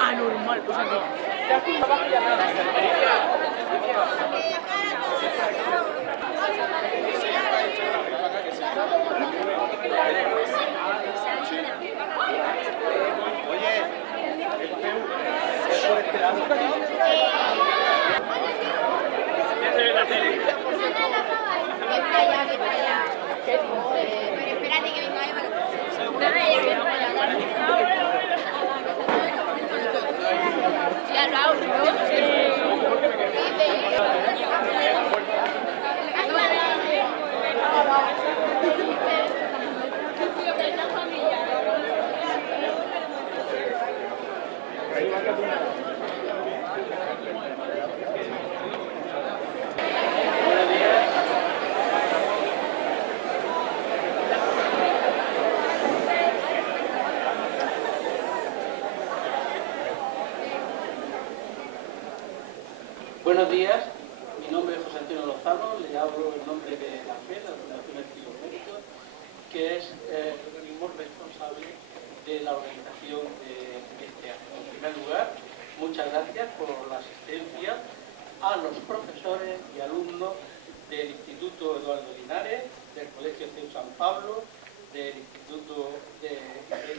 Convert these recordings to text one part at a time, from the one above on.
Anormal, pues aquí. Oye, el feu es por este lado. Pero espérate que venga ya lo hago, Buenos días, mi nombre es José Antonio Lozano, le hablo en nombre de la FED, la Fundación Estudios Médicos, que es el organismo responsable de la organización de este acto. En primer lugar, muchas gracias por la asistencia a los profesores y alumnos del Instituto Eduardo Linares, del Colegio CEU San Pablo, del Instituto de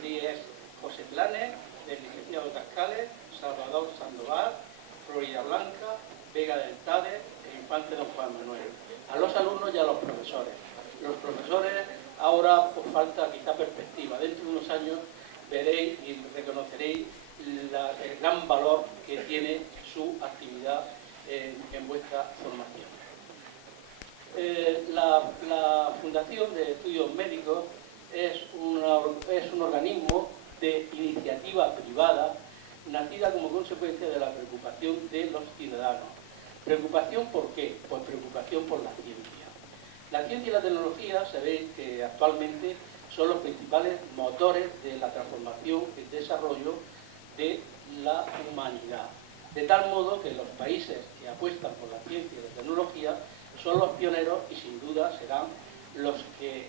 IES José Planes, del licenciado Cascales, Salvador Sandoval, Florida Blanca, Vega del Tade e Infante Don Juan Manuel. A los alumnos y a los profesores. Los profesores ahora por falta quizá perspectiva. Dentro de unos años veréis y reconoceréis el gran valor que tiene su actividad en vuestra formación. La Fundación de Estudios Médicos es un organismo de iniciativa privada nacida como consecuencia de la preocupación de los ciudadanos. ¿Preocupación por qué? Pues preocupación por la ciencia. La ciencia y la tecnología se ve que actualmente son los principales motores de la transformación y el desarrollo de la humanidad. De tal modo que los países que apuestan por la ciencia y la tecnología son los pioneros y sin duda serán los que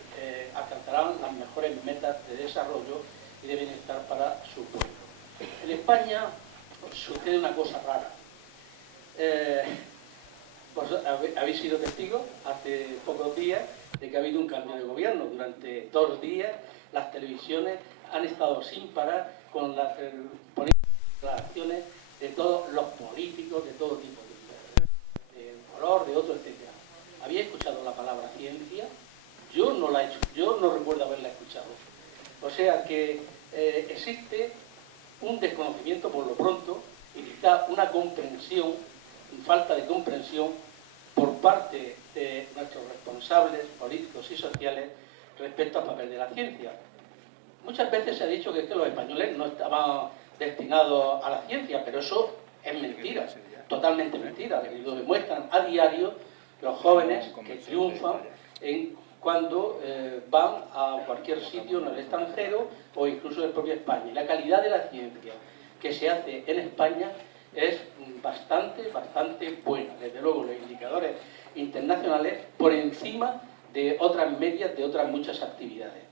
alcanzarán las mejores metas de desarrollo y de bienestar para su pueblo. En España sucede una cosa rara. Pues habéis sido testigos hace pocos días de que ha habido un cambio de gobierno. Durante 2 días las televisiones han estado sin parar con las declaraciones de todos los políticos, de todo tipo de color, de otro, etc. ¿Habéis escuchado la palabra ciencia? Yo no la he hecho, yo no recuerdo haberla escuchado. O sea que existe un desconocimiento por lo pronto y quizá una comprensión, falta de comprensión por parte de nuestros responsables políticos y sociales respecto al papel de la ciencia. Muchas veces se ha dicho que los españoles no estaban destinados a la ciencia, pero eso es mentira, totalmente mentira, y lo demuestran a diario los jóvenes que triunfan cuando van a cualquier sitio en el extranjero o incluso en propia España. Y la calidad de la ciencia que se hace en España es bastante buena. Desde luego los indicadores internacionales por encima de otras medias, de otras muchas actividades.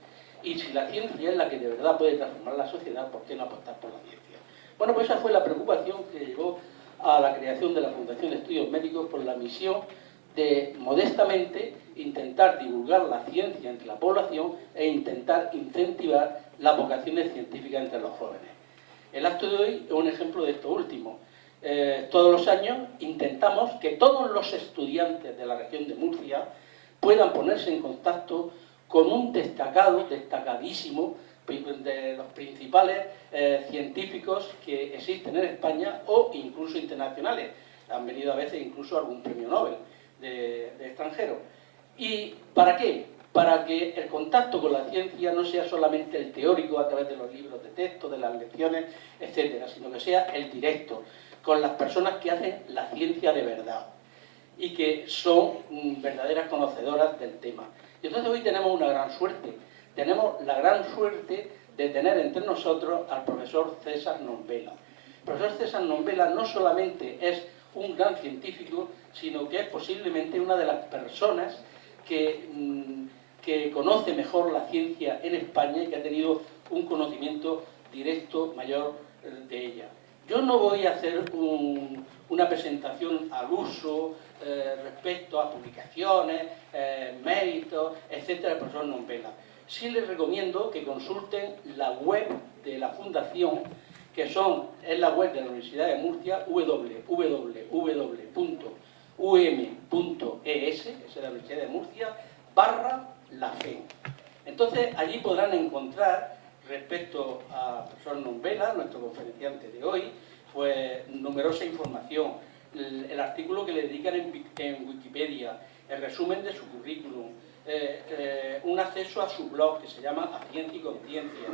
Y si la ciencia es la que de verdad puede transformar la sociedad, ¿por qué no apostar por la ciencia? Bueno, pues esa fue la preocupación que llevó a la creación de la Fundación de Estudios Médicos por la misión de modestamente intentar divulgar la ciencia entre la población e intentar incentivar las vocaciones científicas entre los jóvenes. El acto de hoy es un ejemplo de esto último. Todos los años intentamos que todos los estudiantes de la región de Murcia puedan ponerse en contacto con un destacadísimo de los principales científicos que existen en España o incluso internacionales. Han venido a veces incluso algún premio Nobel de extranjero. ¿Y para qué? Para que el contacto con la ciencia no sea solamente el teórico a través de los libros de texto, de las lecciones, etcétera, sino que sea el directo, con las personas que hacen la ciencia de verdad y que son verdaderas conocedoras del tema. Y entonces hoy tenemos una gran suerte. Tenemos la gran suerte de tener entre nosotros al profesor César Nombela. El profesor César Nombela no solamente es un gran científico, sino que es posiblemente una de las personas que conoce mejor la ciencia en España y que ha tenido un conocimiento directo mayor de ella. Yo no voy a hacer una presentación al uso respecto a publicaciones, méritos, etcétera, del profesor Nombela. Sí les recomiendo que consulten la web de la Fundación, que es la web de la Universidad de Murcia, www.um.es, que es la Universidad de Murcia, /la fe. Entonces, allí podrán encontrar, respecto al profesor Nombela, nuestro conferenciante de hoy, pues numerosa información, el artículo que le dedican en Wikipedia, el resumen de su currículum, un acceso a su blog que se llama A Ciencia y Conciencia,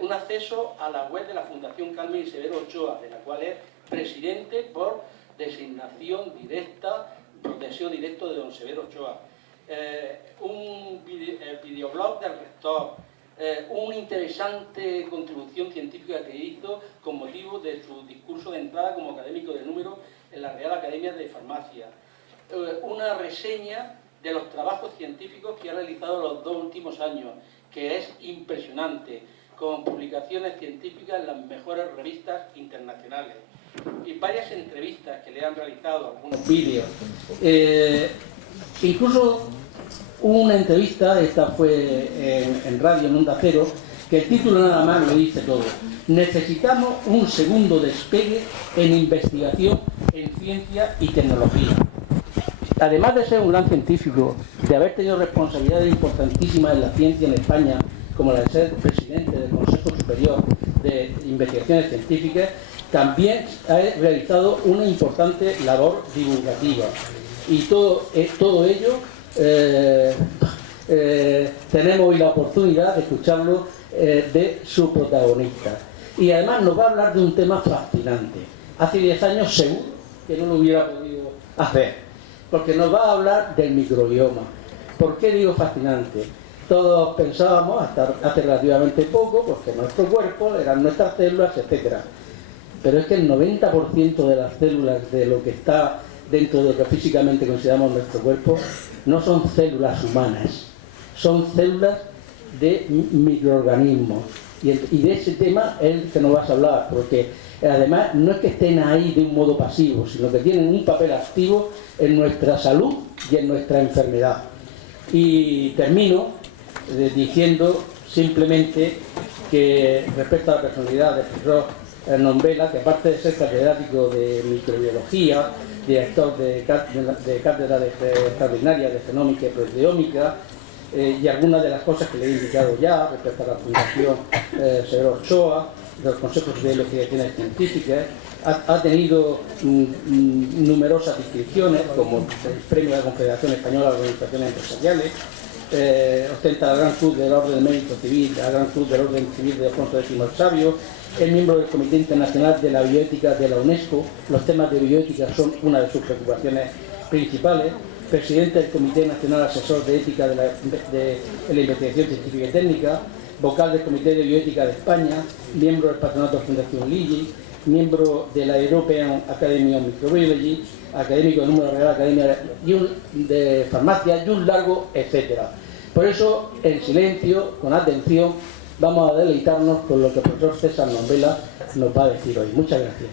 un acceso a la web de la Fundación Carmen y Severo Ochoa, de la cual es presidente por designación directa, por deseo directo de don Severo Ochoa, un videoblog del rector, una interesante contribución científica que hizo con motivo de su discurso de entrada como académico de número en la Real Academia de Farmacia, una reseña de los trabajos científicos que ha realizado los 2 últimos años, que es impresionante, con publicaciones científicas en las mejores revistas internacionales, y varias entrevistas que le han realizado, algunos vídeos. Incluso una entrevista, esta fue en radio, en Onda Cero, que el título nada más lo dice todo. Necesitamos un segundo despegue en investigación en ciencia y tecnología. Además de ser un gran científico, de haber tenido responsabilidades importantísimas en la ciencia en España, como la de ser presidente del Consejo Superior de Investigaciones Científicas, también ha realizado una importante labor divulgativa. Y todo ello tenemos hoy la oportunidad de escucharlo de su protagonista. Y además nos va a hablar de un tema fascinante. Hace 10 años seguro que no lo hubiera podido hacer, porque nos va a hablar del microbioma. ¿Por qué digo fascinante? Todos pensábamos, hasta hace relativamente poco, porque nuestro cuerpo eran nuestras células, etc. Pero es que el 90% de las células de lo que está dentro de lo que físicamente consideramos nuestro cuerpo no son células humanas, son células de microorganismos. Y de ese tema es el que nos vas a hablar, porque además no es que estén ahí de un modo pasivo, sino que tienen un papel activo en nuestra salud y en nuestra enfermedad. Y termino diciendo simplemente que respecto a la personalidad del profesor Nombela, que aparte de ser catedrático de microbiología, director de cátedra extraordinaria de genómica y proteómica, y algunas de las cosas que le he indicado ya respecto a la Fundación Severo Ochoa, de los consejos de investigaciones científicas, ha tenido numerosas distinciones, como el premio de la Confederación Española de Organizaciones Empresariales, ostenta la Gran Cruz del Orden del Mérito Civil, la Gran Cruz del Orden Civil de Alfonso X el Sabio, es miembro del Comité Internacional de la Bioética de la UNESCO. Los temas de bioética son una de sus preocupaciones principales, presidente del Comité Nacional Asesor de Ética de la Investigación Científica y Técnica, vocal del Comité de Bioética de España, miembro del Patronato de Fundación Lilly, miembro de la European Academy of Microbiology, académico del número de la Real Academia de Farmacia, y un largo etcétera. Por eso, en silencio, con atención, vamos a deleitarnos con lo que el profesor César Nombela nos va a decir hoy. Muchas gracias.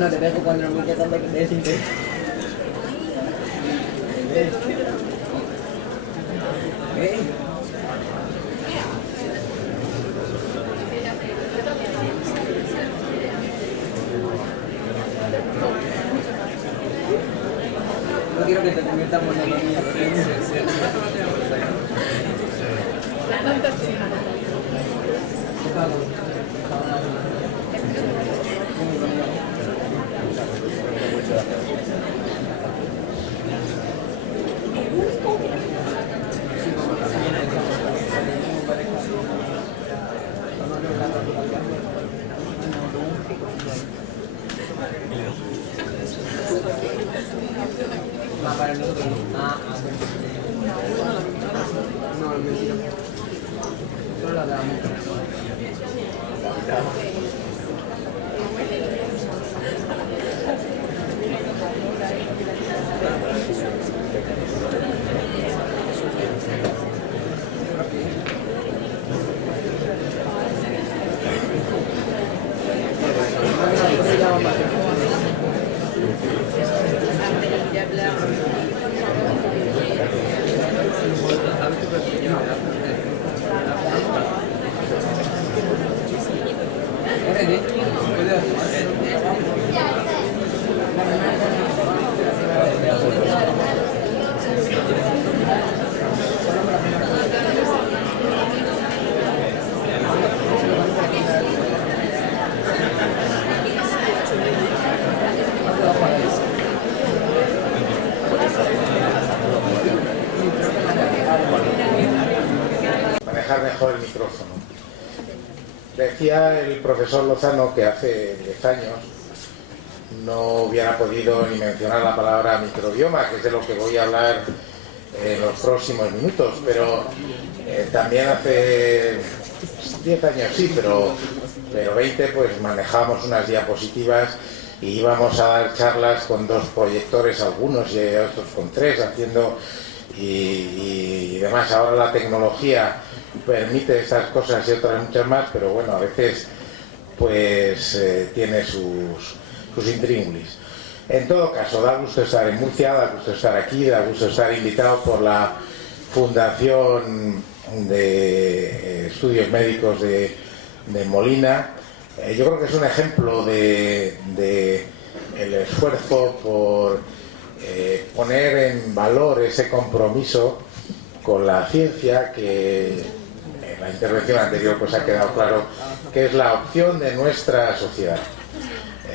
No te dejo cuando me quedas de que es intenso. No quiero que te convirtamos en la niña. Para nosotros no. No, mentira. Solo la damos. Manejar mejor el micrófono. Decía el profesor Lozano que hace 10 años no hubiera podido ni mencionar la palabra microbioma, que es de lo que voy a hablar en los próximos minutos, pero también hace 10 años sí, pero 20 pues manejábamos unas diapositivas y íbamos a dar charlas con 2 proyectores algunos y otros con 3 haciendo y demás. Ahora la tecnología permite estas cosas y otras muchas más, pero bueno, a veces pues tiene sus intríngulis. En todo caso, da gusto estar en Murcia, da gusto estar aquí, da gusto estar invitado por la Fundación de Estudios Médicos de Molina. Yo creo que es un ejemplo de el esfuerzo por poner en valor ese compromiso con la ciencia, que en la intervención anterior pues ha quedado claro que es la opción de nuestra sociedad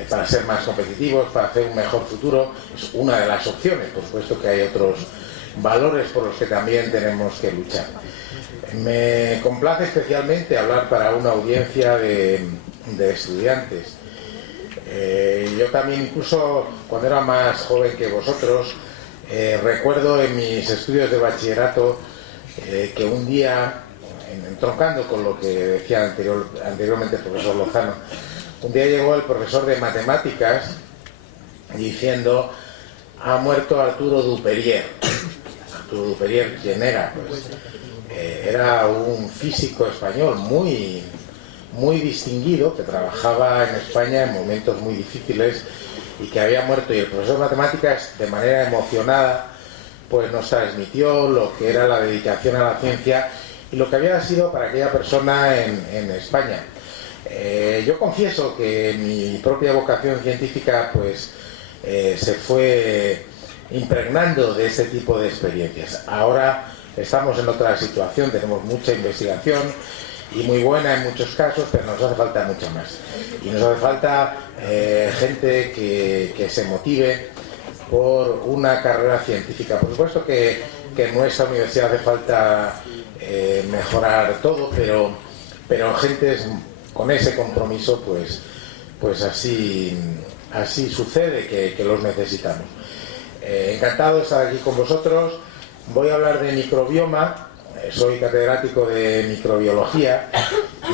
para ser más competitivos, para hacer un mejor futuro. Es una de las opciones, por supuesto que hay otros valores por los que también tenemos que luchar. Me complace especialmente hablar para una audiencia de estudiantes. Yo también, incluso cuando era más joven que vosotros, recuerdo en mis estudios de bachillerato que un día, entroncando con lo que decía anteriormente el profesor Lozano, un día llegó el profesor de matemáticas diciendo: ha muerto Arturo Duperier. Arturo Duperier, ¿quién era? Pues era un físico español muy distinguido, que trabajaba en España en momentos muy difíciles y que había muerto. Y el profesor de matemáticas, de manera emocionada, pues nos transmitió lo que era la dedicación a la ciencia y lo que había sido para aquella persona en España. Yo confieso que mi propia vocación científica pues se fue impregnando de este tipo de experiencias. Ahora estamos en otra situación, tenemos mucha investigación y muy buena en muchos casos, pero nos hace falta mucho más. Y nos hace falta gente que se motive por una carrera científica. Por supuesto que en nuestra universidad hace falta mejorar todo, pero gente con ese compromiso, pues así sucede que los necesitamos. Encantado de estar aquí con vosotros. Voy a hablar de microbioma. Soy catedrático de microbiología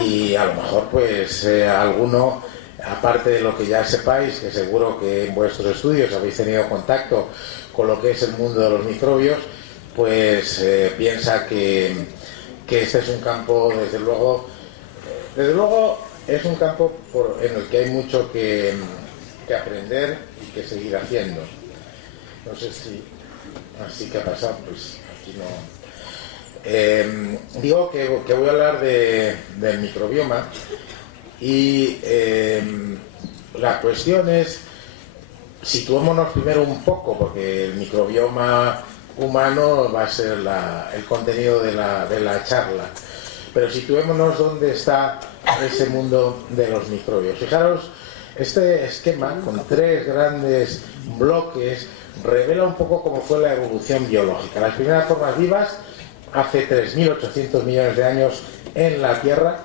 y a lo mejor pues alguno, aparte de lo que ya sepáis, que seguro que en vuestros estudios habéis tenido contacto con lo que es el mundo de los microbios, pues piensa que este es un campo, desde luego es un campo en el que hay mucho que aprender y que seguir haciendo. No sé si así que ha pasado, pues aquí no. Digo que voy a hablar del microbioma y la cuestión es, situémonos primero un poco, porque el microbioma humano va a ser el contenido de la charla. pero situémonos dónde está ese mundo de los microbios. Fijaros, este esquema con 3 grandes bloques revela un poco cómo fue la evolución biológica. Las primeras formas vivas hace 3.800 millones de años en la Tierra.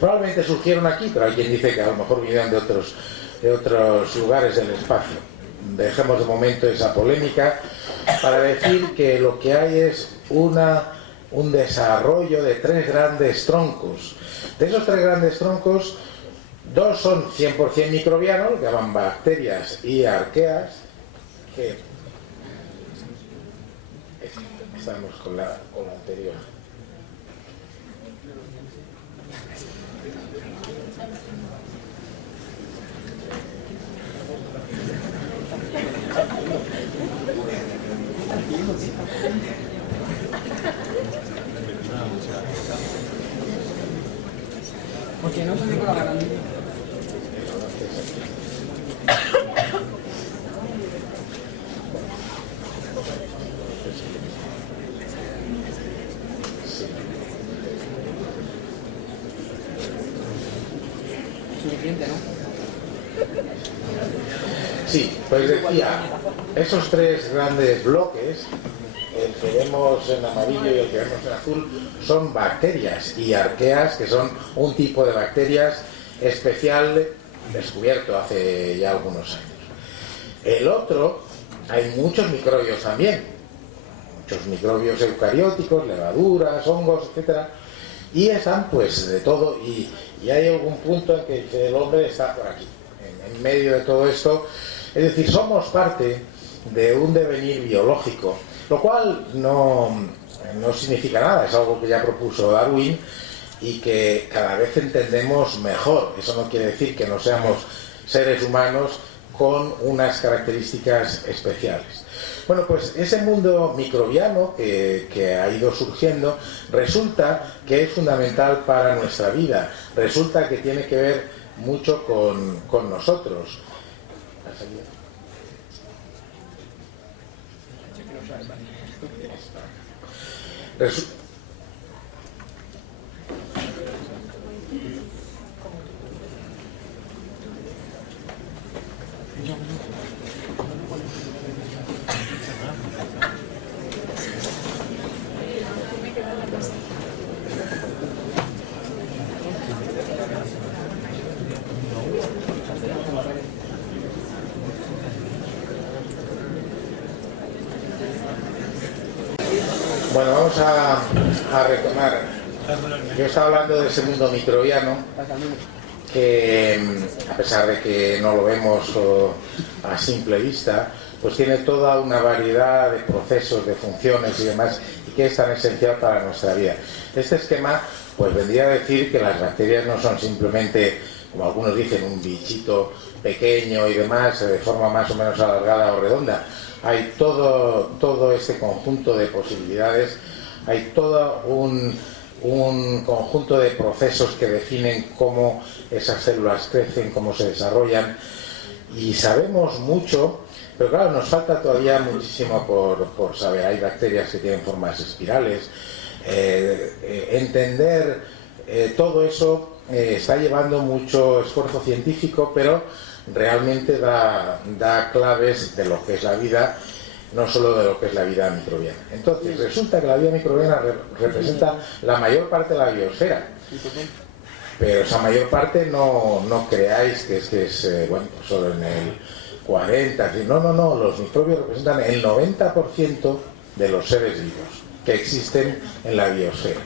Probablemente surgieron aquí, pero hay quien dice que a lo mejor vinieron de otros lugares del espacio. Dejemos de momento esa polémica para decir que lo que hay es un desarrollo de 3 grandes troncos. De esos 3 grandes troncos, 2 son 100% microbianos, que llaman bacterias y arqueas, que estamos con la anterior. Porque no se me con la grande. Suficiente, ¿no? Sí, pues decía, esos 3 grandes bloques, el que vemos en amarillo y el que vemos en azul, son bacterias y arqueas, que son un tipo de bacterias especial descubierto hace ya algunos años. El otro, hay muchos microbios también, muchos microbios eucarióticos, levaduras, hongos, etcétera, y están pues de todo, y hay algún punto en que el hombre está por aquí, en medio de todo esto. Es decir, somos parte de un devenir biológico, lo cual no significa nada, es algo que ya propuso Darwin y que cada vez entendemos mejor. Eso no quiere decir que no seamos seres humanos con unas características especiales. Bueno, pues ese mundo microbiano que ha ido surgiendo resulta que es fundamental para nuestra vida, resulta que tiene que ver mucho con nosotros. Bueno, vamos a retomar. Yo estaba hablando de ese mundo microbiano que, a pesar de que no lo vemos a simple vista, pues tiene toda una variedad de procesos, de funciones y demás, y que es tan esencial para nuestra vida. Este esquema pues vendría a decir que las bacterias no son simplemente, como algunos dicen, un bichito pequeño y demás, de forma más o menos alargada o redonda. Hay todo este conjunto de posibilidades, hay todo un conjunto de procesos que definen cómo esas células crecen, cómo se desarrollan, y sabemos mucho, pero claro, nos falta todavía muchísimo por saber. Hay bacterias que tienen formas espirales. Entender todo eso está llevando mucho esfuerzo científico, pero realmente da claves de lo que es la vida, no solo de lo que es la vida microbiana. Entonces, resulta que la vida microbiana representa la mayor parte de la biosfera, pero esa mayor parte no creáis que es bueno, pues solo en el 40, no, los microbios representan el 90% de los seres vivos que existen en la biosfera.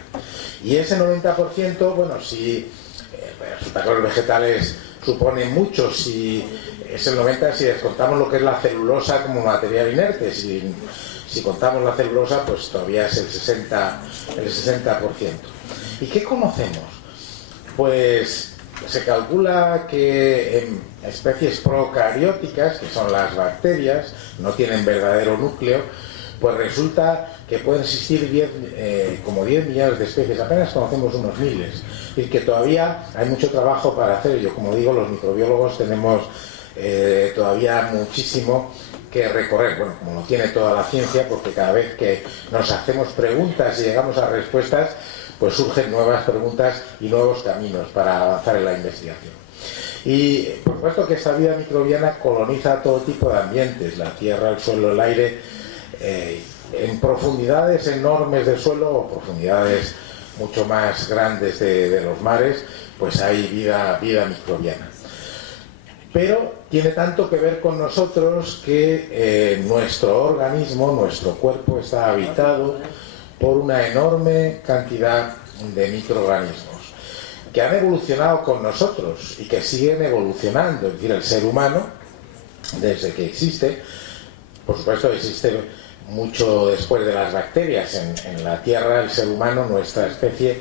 Y ese 90%, bueno, si resulta que los vegetales suponen mucho, si es el 90% si descontamos lo que es la celulosa como material inerte, si contamos la celulosa, pues todavía es el 60%. ¿Y qué conocemos? Pues se calcula que en especies procarióticas, que son las bacterias, no tienen verdadero núcleo, pues resulta que pueden existir como 10 millones de especies, apenas conocemos unos miles, y que todavía hay mucho trabajo para hacer. Yo, como digo, los microbiólogos tenemos todavía muchísimo que recorrer, bueno, como lo tiene toda la ciencia, porque cada vez que nos hacemos preguntas y llegamos a respuestas, pues surgen nuevas preguntas y nuevos caminos para avanzar en la investigación. Y por supuesto que esta vida microbiana coloniza todo tipo de ambientes, la tierra, el suelo, el aire, en profundidades enormes del suelo o profundidades mucho más grandes de los mares, pues hay vida microbiana. Pero tiene tanto que ver con nosotros que nuestro organismo, nuestro cuerpo está habitado por una enorme cantidad de microorganismos que han evolucionado con nosotros y que siguen evolucionando. Es decir, el ser humano, desde que existe, por supuesto existe mucho después de las bacterias en la Tierra, el ser humano, nuestra especie,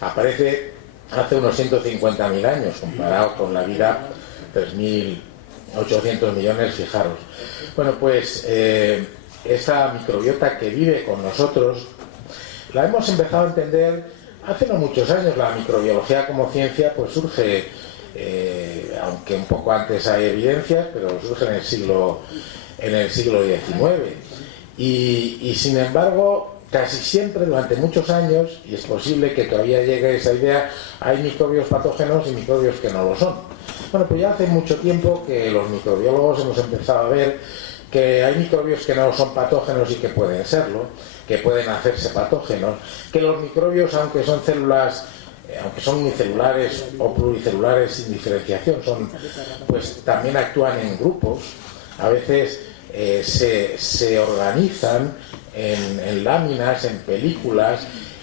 aparece hace unos 150.000 años, comparado con la vida 3.800 millones, fijaros. Bueno, pues esa microbiota que vive con nosotros la hemos empezado a entender hace no muchos años. La microbiología como ciencia pues surge, aunque un poco antes hay evidencias, pero surge en el siglo XIX. Y sin embargo, casi siempre, durante muchos años, y es posible que todavía llegue esa idea, hay microbios patógenos y microbios que no lo son. Bueno, pues ya hace mucho tiempo que los microbiólogos hemos empezado a ver que hay microbios que no son patógenos y que pueden serlo, que pueden hacerse patógenos, que los microbios, aunque son células, aunque son unicelulares o pluricelulares sin diferenciación, pues también actúan en grupos, a veces se organizan en láminas, en películas,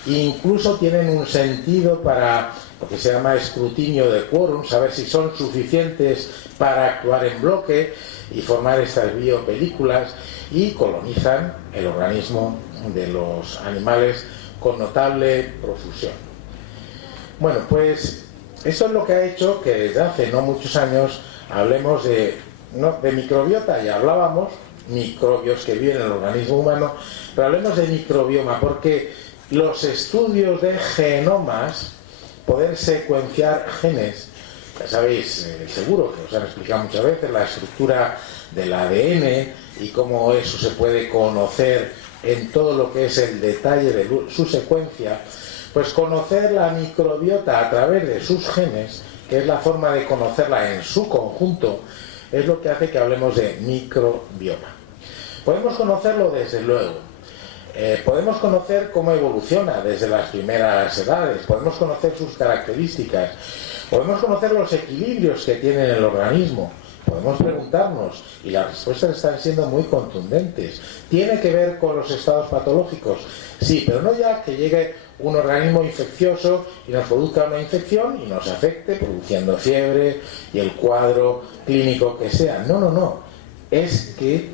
e incluso tienen un sentido para lo que se llama escrutinio de quórum, saber si son suficientes para actuar en bloque y formar estas biopelículas, y colonizan el organismo de los animales con notable profusión. Bueno, pues eso es lo que ha hecho que desde hace no muchos años hablemos de microbiota. Ya hablábamos, microbios que viven en el organismo humano, pero hablemos de microbioma, porque los estudios de genomas, poder secuenciar genes, ya sabéis, seguro que os han explicado muchas veces la estructura del ADN y cómo eso se puede conocer en todo lo que es el detalle de su secuencia. Pues conocer la microbiota a través de sus genes, que es la forma de conocerla en su conjunto, es lo que hace que hablemos de microbioma. Podemos conocerlo desde luego. Podemos conocer cómo evoluciona desde las primeras edades, podemos conocer sus características, podemos conocer los equilibrios que tiene en el organismo, podemos preguntarnos, y las respuestas están siendo muy contundentes. ¿Tiene que ver con los estados patológicos? Sí, pero no ya que llegue un organismo infeccioso y nos produzca una infección y nos afecte produciendo fiebre y el cuadro clínico que sea. No. Es que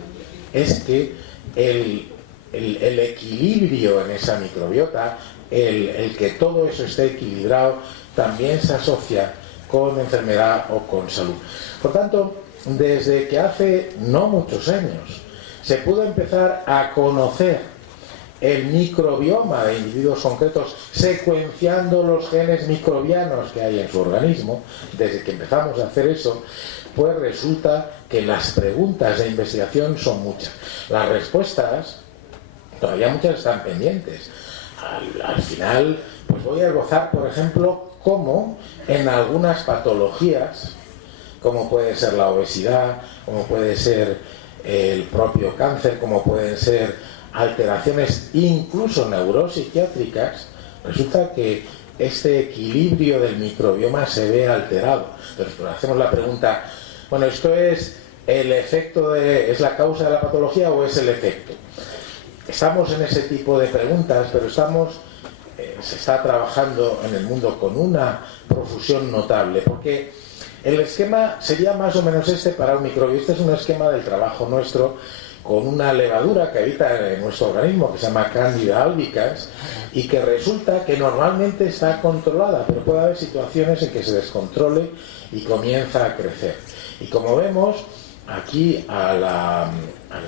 el equilibrio en esa microbiota, el que todo eso esté equilibrado, también se asocia con enfermedad o con salud. Por tanto, desde que hace no muchos años se pudo empezar a conocer el microbioma de individuos concretos, secuenciando los genes microbianos que hay en su organismo, desde que empezamos a hacer eso, pues resulta que las preguntas de investigación son muchas. Las respuestas, todavía muchas están pendientes. Al final, pues voy a esbozar, por ejemplo, cómo en algunas patologías, como puede ser la obesidad, como puede ser el propio cáncer, como pueden ser alteraciones incluso neuropsiquiátricas, resulta que este equilibrio del microbioma se ve alterado. Entonces, pues hacemos la pregunta, bueno, ¿esto es el efecto es la causa de la patología o es el efecto? Estamos en ese tipo de preguntas, pero se está trabajando en el mundo con una profusión notable, porque el esquema sería más o menos este para un microbio. Este es un esquema del trabajo nuestro con una levadura que habita en nuestro organismo, que se llama Candida albicans, y que resulta que normalmente está controlada, pero puede haber situaciones en que se descontrole y comienza a crecer. Y como vemos aquí a la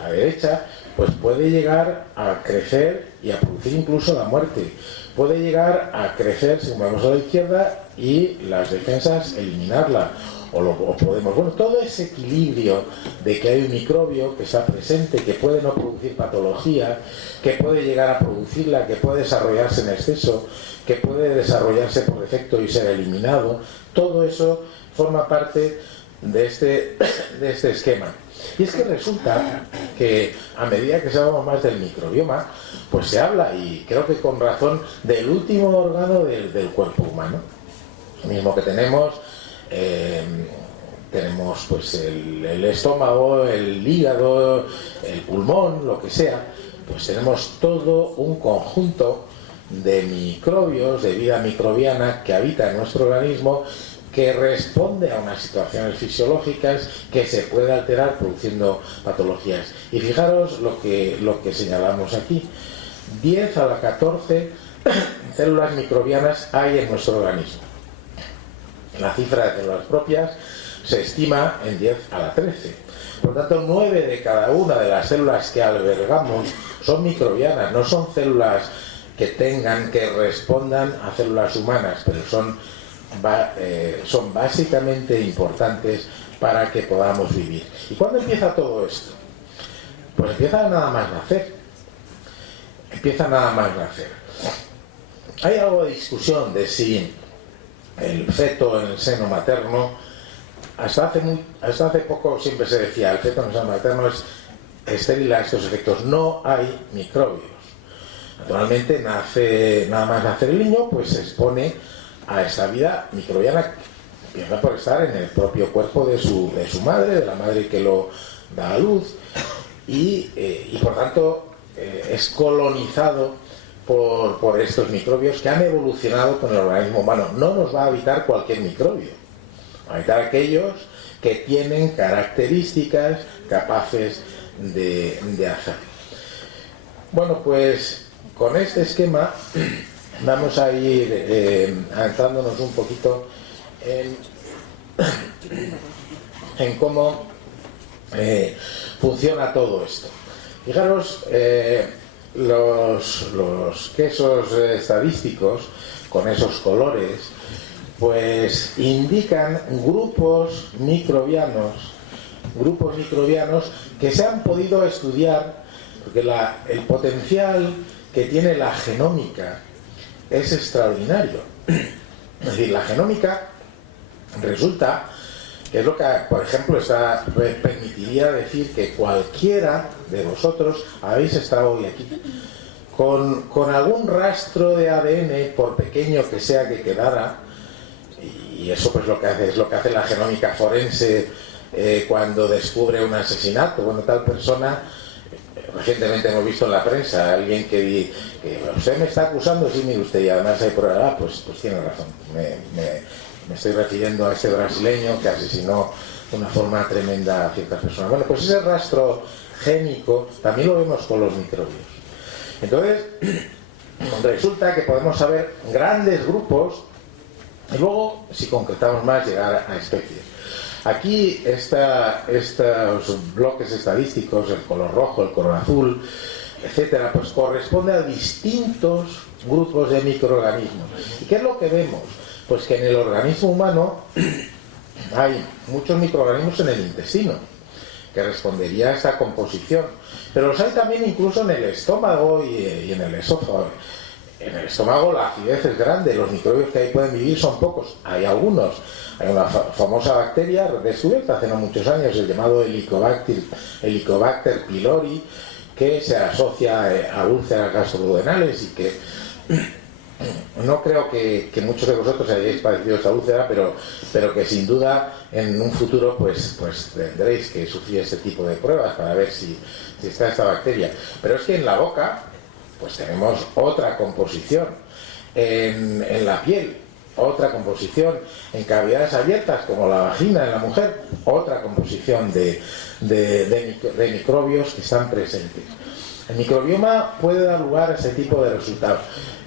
derecha, pues puede llegar a crecer y a producir incluso la muerte. Puede llegar a crecer, si movemos a la izquierda, y las defensas eliminarla. o podemos, bueno, todo ese equilibrio de que hay un microbio que está presente, que puede no producir patología, que puede llegar a producirla, que puede desarrollarse en exceso, que puede desarrollarse por defecto y ser eliminado, todo eso forma parte de este esquema. Y es que resulta que a medida que sabemos más del microbioma, pues se habla, y creo que con razón, del último órgano del cuerpo humano. Lo mismo que tenemos pues el estómago, el hígado, el pulmón, lo que sea, pues tenemos todo un conjunto de microbios, de vida microbiana que habita en nuestro organismo, que responde a unas situaciones fisiológicas, que se puede alterar produciendo patologías. Y fijaros lo que señalamos aquí: 10 a la 14 células microbianas hay en nuestro organismo. La cifra de células propias se estima en 10 a la 13. Por lo tanto, 9 de cada una de las células que albergamos son microbianas, no son células que respondan a células humanas, pero son básicamente importantes para que podamos vivir. ¿Y cuándo empieza todo esto? Pues empieza nada más nacer. Hay algo de discusión de si el feto en el seno materno, hasta hace poco siempre se decía, el feto en el seno materno es estéril a estos efectos. No hay microbios. Naturalmente, nada más nacer el niño, pues se expone a esta vida microbiana, que empieza por estar en el propio cuerpo de su madre, de la madre que lo da a luz, y por tanto es colonizado por estos microbios que han evolucionado con el organismo humano. No nos va a habitar cualquier microbio, va a habitar aquellos que tienen características capaces de hacerlo. Bueno, pues con este esquema vamos a ir adentrándonos un poquito en cómo funciona todo esto. Fijaros, los quesos estadísticos con esos colores pues indican grupos microbianos que se han podido estudiar, porque el potencial que tiene la genómica es extraordinario. Es decir, la genómica resulta que es lo que, por ejemplo, permitiría decir que cualquiera de vosotros habéis estado hoy aquí con algún rastro de ADN, por pequeño que sea que quedara, y eso pues es lo que hace la genómica forense cuando descubre un asesinato. Bueno, tal persona, recientemente hemos visto en la prensa a alguien que usted me está acusando, sí, mire usted, y además hay prueba, pues tiene razón. Me estoy refiriendo a ese brasileño que asesinó de una forma tremenda a ciertas personas. Bueno, pues ese rastro génico también lo vemos con los microbios. Entonces, resulta que podemos saber grandes grupos y luego, si concretamos más, llegar a especies. Aquí estos bloques estadísticos, el color rojo, el color azul, etcétera, pues corresponde a distintos grupos de microorganismos. ¿Y qué es lo que vemos? Pues que en el organismo humano hay muchos microorganismos en el intestino, que respondería a esta composición, pero los hay también incluso en el estómago y en el esófago. En el estómago la acidez es grande, los microbios que ahí pueden vivir son pocos, hay algunos. Hay una famosa bacteria descubierta hace no muchos años, el llamado Helicobacter pylori, que se asocia a úlceras gastroduodenales y que no creo que muchos de vosotros hayáis padecido esta úlcera, pero que sin duda en un futuro pues tendréis que sufrir este tipo de pruebas para ver si está esta bacteria. Pero es que en la boca pues tenemos otra composición, en la piel otra composición, en cavidades abiertas como la vagina en la mujer otra composición de microbios que están presentes. El microbioma puede dar lugar a ese tipo de resultados.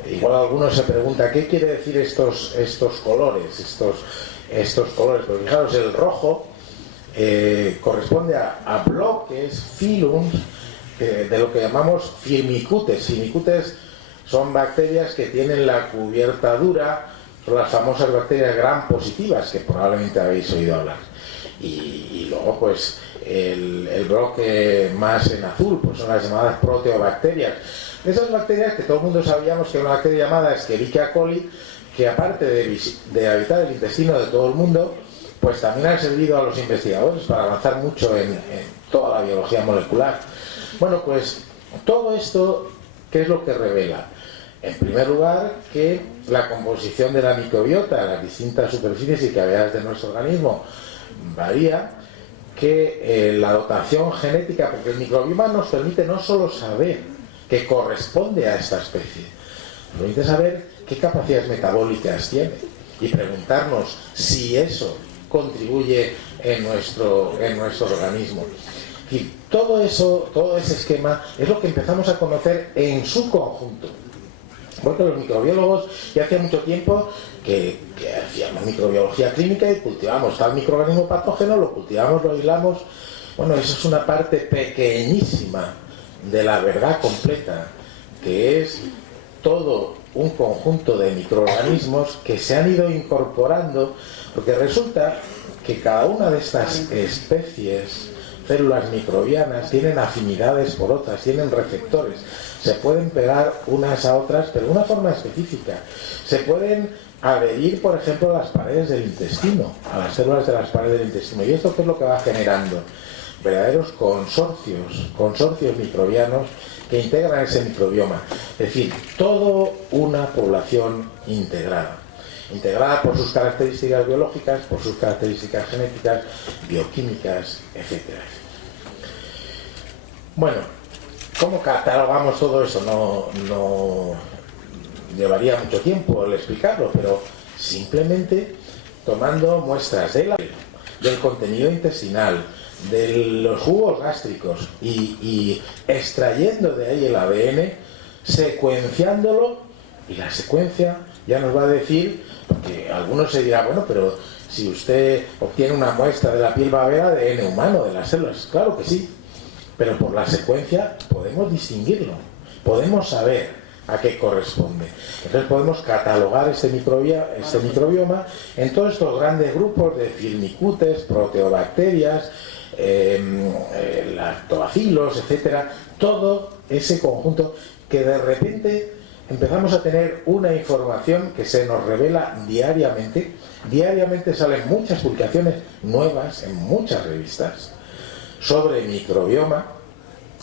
Igual alguno se pregunta ¿qué quiere decir estos colores? Estos colores, pues fijaros, el rojo corresponde a bloques, filums, de lo que llamamos firmicutes. Firmicutes son bacterias que tienen la cubierta dura son las famosas bacterias gram positivas que probablemente habéis oído hablar. Y luego pues el bloque más en azul pues son las llamadas proteobacterias. Esas bacterias que todo el mundo sabíamos que era una bacteria llamada Escherichia coli, que aparte de habitar el intestino de todo el mundo, pues también han servido a los investigadores para avanzar mucho en toda la biología molecular. Bueno, pues todo esto, ¿qué es lo que revela? En primer lugar, que la composición de la microbiota en las distintas superficies y cavidades de nuestro organismo varía, que la dotación genética, porque el microbioma nos permite no solo saber que corresponde a esta especie, nos permite saber qué capacidades metabólicas tiene y preguntarnos si eso contribuye en nuestro organismo. Y todo eso, todo ese esquema es lo que empezamos a conocer en su conjunto. Porque los microbiólogos ya hacía mucho tiempo que hacíamos microbiología clínica y cultivamos tal microorganismo patógeno, lo cultivamos, lo aislamos. Bueno, eso es una parte pequeñísima de la verdad completa, que es todo un conjunto de microorganismos que se han ido incorporando, porque resulta que cada una de estas especies, células microbianas, tienen afinidades por otras, tienen receptores, se pueden pegar unas a otras, pero de una forma específica. Se pueden adherir, por ejemplo, a las paredes del intestino, a las células de las paredes del intestino. ¿Y esto qué es lo que va generando? Verdaderos consorcios microbianos que integran ese microbioma. Es decir, toda una población integrada por sus características biológicas, por sus características genéticas, bioquímicas, etc. Bueno, ¿cómo catalogamos todo eso? No llevaría mucho tiempo el explicarlo, pero simplemente tomando muestras del contenido intestinal, de los jugos gástricos y extrayendo de ahí el ADN, secuenciándolo, y la secuencia ya nos va a decir, porque algunos se dirá, bueno, pero si usted obtiene una muestra de la piel va a ver ADN humano de las células. Claro que sí, pero por la secuencia podemos distinguirlo, podemos saber a qué corresponde. Entonces podemos catalogar este microbioma en todos estos grandes grupos de firmicutes, proteobacterias, lactobacilos, etcétera, todo ese conjunto que de repente empezamos a tener una información que se nos revela diariamente. Diariamente salen muchas publicaciones nuevas en muchas revistas sobre microbioma,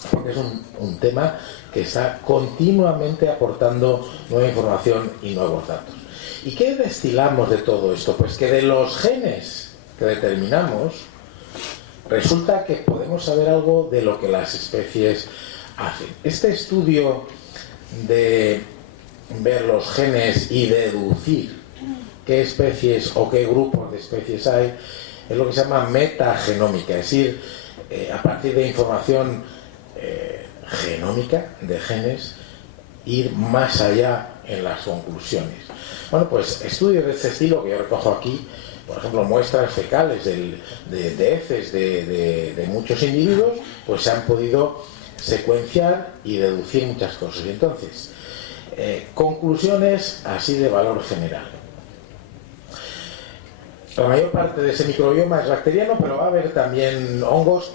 porque es un tema que está continuamente aportando nueva información y nuevos datos. ¿Y qué destilamos de todo esto? Pues que de los genes que determinamos, resulta que podemos saber algo de lo que las especies hacen. Este estudio de ver los genes y deducir qué especies o qué grupos de especies hay es lo que se llama metagenómica, es decir, a partir de información genómica de genes, ir más allá en las conclusiones. Bueno, pues estudios de este estilo que yo recojo aquí, por ejemplo, muestras fecales de heces de muchos individuos, pues se han podido secuenciar y deducir muchas cosas. Y entonces, conclusiones así de valor general. La mayor parte de ese microbioma es bacteriano, pero va a haber también hongos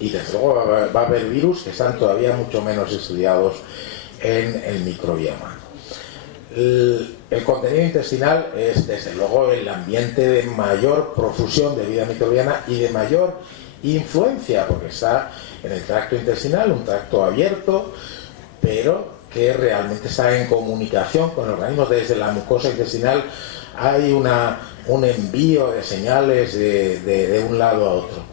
y desde luego va a haber virus que están todavía mucho menos estudiados en el microbioma. El contenido intestinal es desde luego el ambiente de mayor profusión de vida microbiana y de mayor influencia, porque está en el tracto intestinal, un tracto abierto, pero que realmente está en comunicación con el organismo. Desde la mucosa intestinal hay un envío de señales de un lado a otro.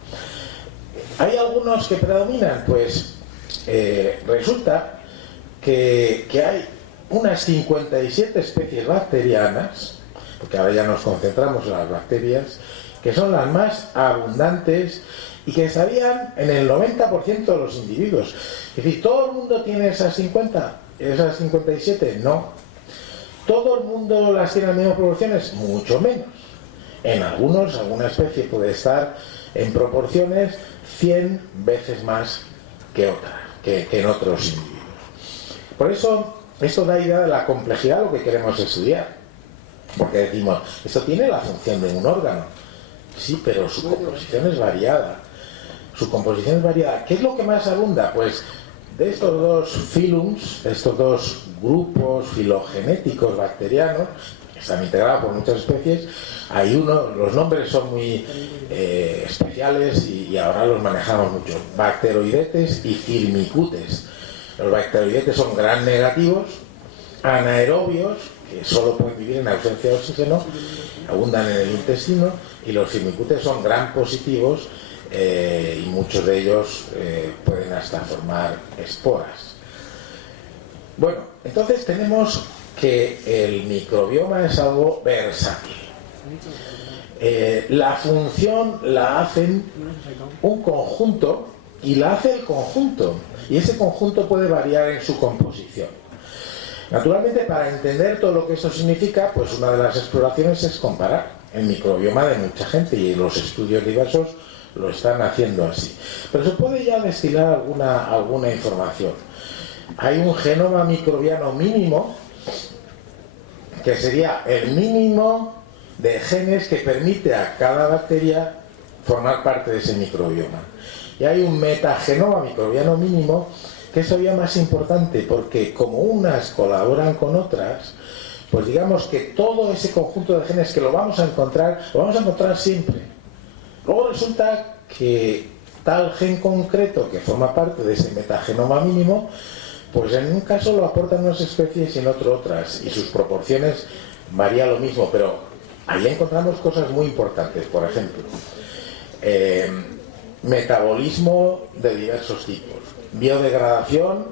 ¿Hay algunos que predominan? Pues resulta que hay unas 57 especies bacterianas, porque ahora ya nos concentramos en las bacterias, que son las más abundantes y que estarían en el 90% de los individuos. Es decir, ¿todo el mundo tiene esas 57? No. ¿Todo el mundo las tiene en las mismas proporciones? Mucho menos. En alguna especie puede estar en proporciones 100 veces más que en otros individuos. Por eso, esto da idea de la complejidad de lo que queremos estudiar. Porque decimos, esto tiene la función de un órgano. Sí, pero su composición es variada. Su composición es variada. ¿Qué es lo que más abunda? Pues de estos dos filums, de estos dos grupos filogenéticos bacterianos, que están integrados por muchas especies, hay uno, los nombres son muy especiales y ahora los manejamos mucho: Bacteroidetes y Firmicutes. Los bacteroidetes son gram negativos, anaerobios, que solo pueden vivir en ausencia de oxígeno, abundan en el intestino, y los firmicutes son gram positivos, y muchos de ellos pueden hasta formar esporas. Bueno, entonces tenemos que el microbioma es algo versátil. La función la hacen un conjunto y la hace el conjunto, y ese conjunto puede variar en su composición. Naturalmente, para entender todo lo que esto significa, pues una de las exploraciones es comparar el microbioma de mucha gente, y los estudios diversos lo están haciendo así. Pero se puede ya destilar alguna información. Hay un genoma microbiano mínimo, que sería el mínimo de genes que permite a cada bacteria formar parte de ese microbioma. Y hay un metagenoma microbiano mínimo, que es todavía más importante, porque como unas colaboran con otras, pues digamos que todo ese conjunto de genes que lo vamos a encontrar siempre. Luego resulta que tal gen concreto que forma parte de ese metagenoma mínimo, pues en un caso lo aportan unas especies y en otro otras, y sus proporciones varían lo mismo, pero ahí encontramos cosas muy importantes. Por ejemplo, metabolismo de diversos tipos, biodegradación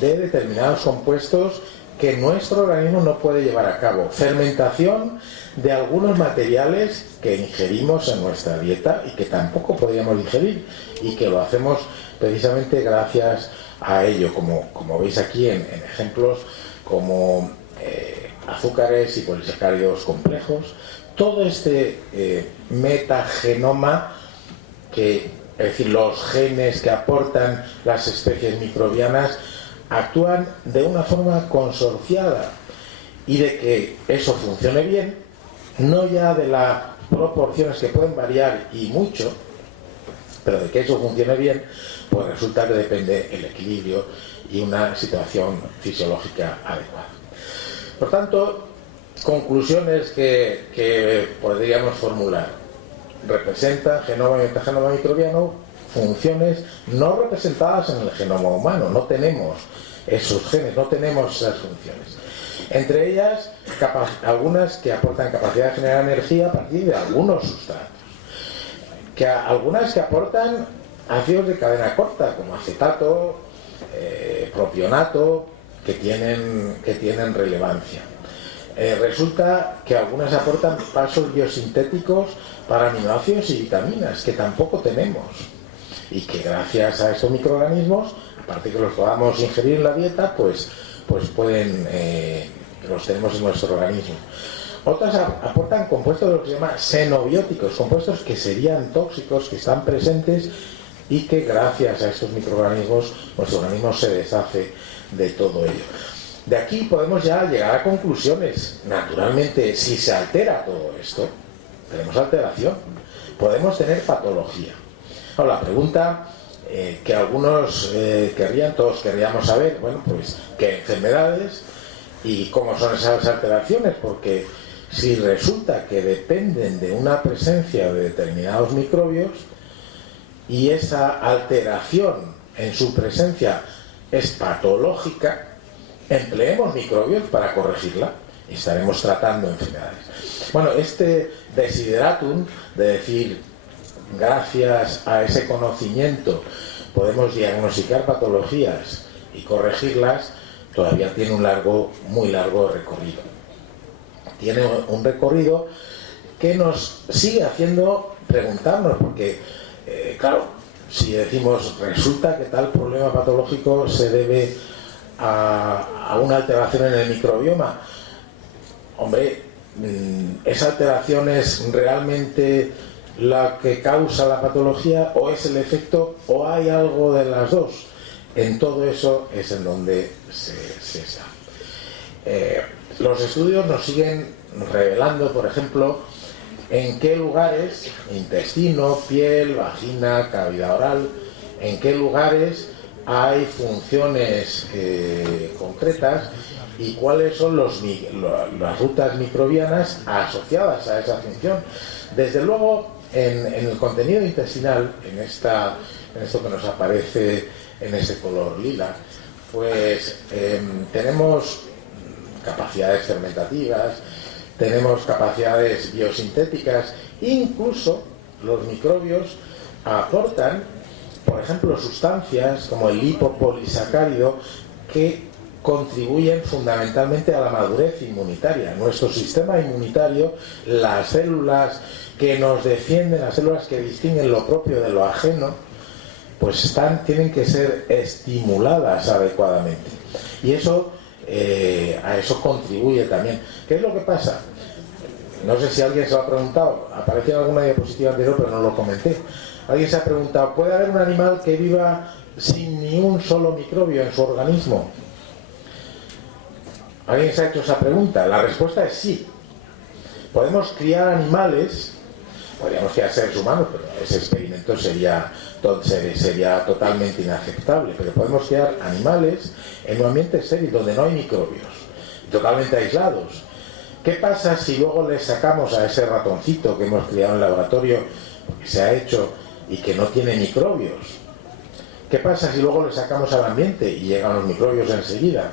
de determinados compuestos que nuestro organismo no puede llevar a cabo, fermentación de algunos materiales que ingerimos en nuestra dieta y que tampoco podríamos digerir, y que lo hacemos precisamente gracias a ello, como veis aquí en ejemplos como azúcares y polisacáridos complejos. Todo este metagenoma, es decir, los genes que aportan las especies microbianas, actúan de una forma consorciada, y de que eso funcione bien, no ya de las proporciones que pueden variar y mucho, pero de que eso funcione bien, pues resulta que depende el equilibrio y una situación fisiológica adecuada. Por tanto, conclusiones que podríamos formular: representa genoma y metagenoma microbiano funciones no representadas en el genoma humano. No tenemos esos genes, no tenemos esas funciones. Entre ellas, algunas que aportan capacidad de generar energía a partir de algunos sustratos, algunas que aportan ácidos de cadena corta, como acetato, propionato, que tienen relevancia. Resulta que algunas aportan pasos biosintéticos para aminoácidos y vitaminas, que tampoco tenemos, y que gracias a estos microorganismos, aparte que los podamos ingerir en la dieta, pues los tenemos en nuestro organismo. Otras aportan compuestos de lo que se llama xenobióticos, compuestos que serían tóxicos, que están presentes y que gracias a estos microorganismos nuestro organismo se deshace de todo ello. De aquí podemos ya llegar a conclusiones. Naturalmente, si se altera todo esto, tenemos alteración, podemos tener patología. Ahora, la pregunta que algunos todos querríamos saber, bueno, pues qué enfermedades y cómo son esas alteraciones, porque si resulta que dependen de una presencia de determinados microbios y esa alteración en su presencia es patológica, empleemos microbios para corregirla y estaremos tratando enfermedades. Bueno, este desideratum de decir, gracias a ese conocimiento podemos diagnosticar patologías y corregirlas, todavía tiene un muy largo recorrido. Tiene un recorrido que nos sigue haciendo preguntarnos, porque, claro, si decimos, resulta que tal problema patológico se debe a una alteración en el microbioma, hombre, ¿esa alteración es realmente la que causa la patología, o es el efecto, o hay algo de las dos? En todo eso es en donde se está. Los estudios nos siguen revelando, por ejemplo, en qué lugares, intestino, piel, vagina, cavidad oral, en qué lugares hay funciones concretas y cuáles son las rutas microbianas asociadas a esa función. Desde luego, en el contenido intestinal, en esto que nos aparece en ese color lila, pues tenemos capacidades fermentativas, tenemos capacidades biosintéticas, incluso los microbios aportan, por ejemplo, sustancias como el lipopolisacárido que contribuyen fundamentalmente a la madurez inmunitaria. Nuestro sistema inmunitario, las células que nos defienden, las células que distinguen lo propio de lo ajeno, pues tienen que ser estimuladas adecuadamente. Y eso a eso contribuye también. ¿Qué es lo que pasa? No sé si alguien se lo ha preguntado, apareció en alguna diapositiva anterior, pero no lo comenté. Alguien se ha preguntado, ¿puede haber un animal que viva sin ni un solo microbio en su organismo? ¿Alguien se ha hecho esa pregunta? La respuesta es sí. Podemos criar animales, podríamos criar seres humanos, pero ese experimento sería totalmente inaceptable, pero podemos criar animales en un ambiente estéril donde no hay microbios, totalmente aislados. ¿Qué pasa si luego le sacamos a ese ratoncito que hemos criado en el laboratorio, que se ha hecho y que no tiene microbios? ¿Qué pasa si luego le sacamos al ambiente y llegan los microbios enseguida?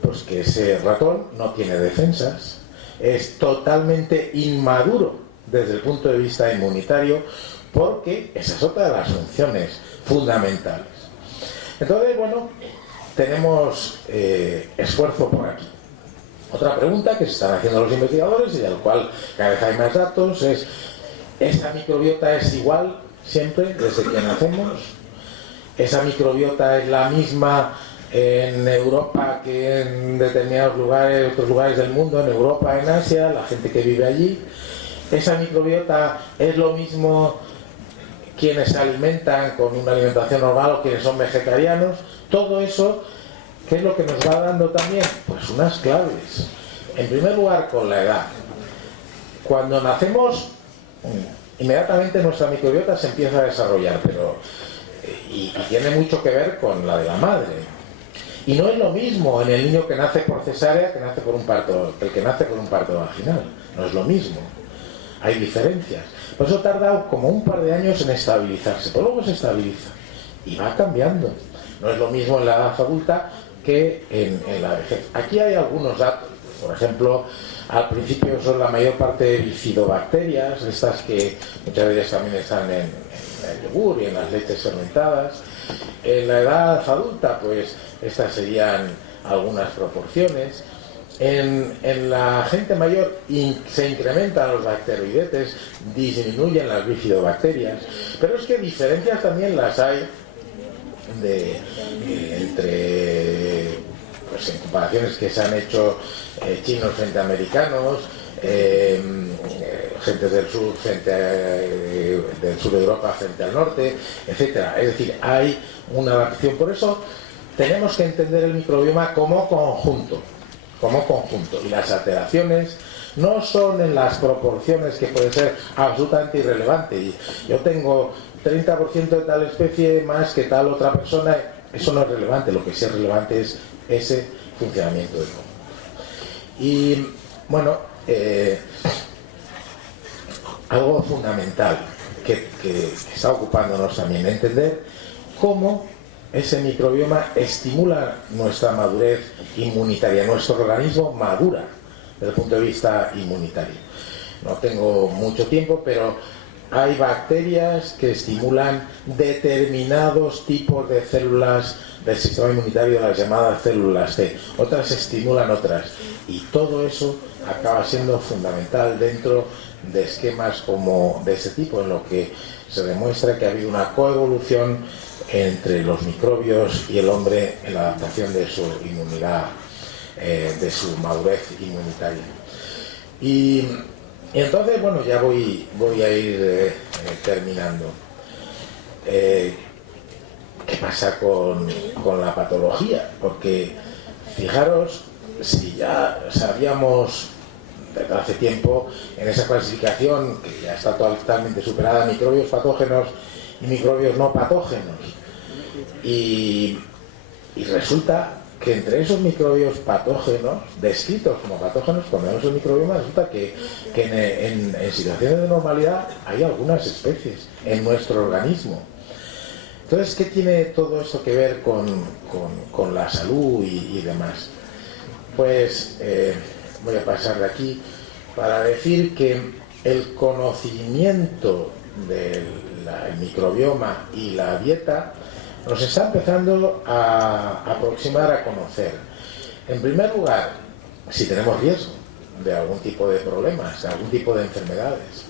Pues que ese ratón no tiene defensas, es totalmente inmaduro desde el punto de vista inmunitario, porque esa es otra de las funciones fundamentales. Entonces, bueno, tenemos esfuerzo por aquí. Otra pregunta que se están haciendo los investigadores y del cual cada vez hay más datos es: ¿esa microbiota es igual siempre desde que nacemos? ¿Esa microbiota es la misma en Europa que en determinados lugares, otros lugares del mundo, en Europa, en Asia, la gente que vive allí? ¿Esa microbiota es lo mismo quienes se alimentan con una alimentación normal o quienes son vegetarianos? Todo eso, ¿qué es lo que nos va dando también? Pues unas claves. En primer lugar, con la edad. Cuando nacemos, inmediatamente nuestra microbiota se empieza a desarrollar, y tiene mucho que ver con la de la madre. Y no es lo mismo en el niño que nace por cesárea que nace por un parto, el que nace por un parto vaginal. No es lo mismo. Hay diferencias. Por eso tarda como un par de años en estabilizarse, pero luego se estabiliza y va cambiando. No es lo mismo en la edad adulta que en la vejez. Aquí hay algunos datos. Por ejemplo, al principio son la mayor parte de bifidobacterias, estas que muchas veces también están en el yogur y en las leches fermentadas. En la edad adulta, pues estas serían algunas proporciones. En la gente mayor se incrementan los bacteroidetes, disminuyen las bifidobacterias, pero es que diferencias también las hay entre pues, en comparaciones que se han hecho chinos frente a americanos, gentes del sur del sur de Europa frente al norte, etcétera. Es decir, hay una adaptación. Por eso tenemos que entender el microbioma como conjunto, y las alteraciones no son en las proporciones que puede ser absolutamente irrelevante. Y yo tengo 30% de tal especie más que tal otra persona, eso no es relevante. Lo que sí es relevante es ese funcionamiento del conjunto. Y bueno, algo fundamental que está ocupándonos también, entender cómo ese microbioma estimula nuestra madurez inmunitaria. Nuestro organismo madura desde el punto de vista inmunitario. No tengo mucho tiempo, pero hay bacterias que estimulan determinados tipos de células del sistema inmunitario, las llamadas células T. Otras estimulan otras. Y todo eso acaba siendo fundamental dentro de esquemas como de ese tipo, en lo que se demuestra que ha habido una coevolución entre los microbios y el hombre en la adaptación de su inmunidad, de su madurez inmunitaria. Y entonces, bueno, ya voy a ir terminando. ¿Qué pasa con la patología? Porque fijaros, si ya sabíamos desde hace tiempo en esa clasificación que ya está totalmente superada, microbios patógenos y microbios no patógenos. Y resulta que entre esos microbios patógenos, descritos como patógenos, cuando vemos el microbioma, resulta que en situaciones de normalidad hay algunas especies en nuestro organismo. Entonces, ¿qué tiene todo esto que ver con la salud y demás? Pues voy a pasar de aquí para decir que el conocimiento del microbioma y la dieta nos está empezando a aproximar a conocer, en primer lugar, si tenemos riesgo de algún tipo de problemas, de algún tipo de enfermedades.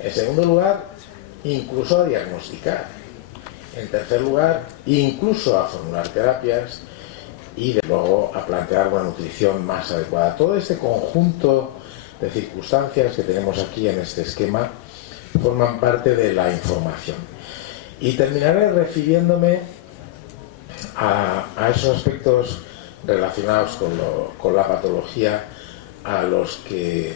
En segundo lugar, incluso a diagnosticar. En tercer lugar, incluso a formular terapias y de luego a plantear una nutrición más adecuada. Todo este conjunto de circunstancias que tenemos aquí en este esquema forman parte de la información. Y terminaré refiriéndome a esos aspectos relacionados con la patología a los que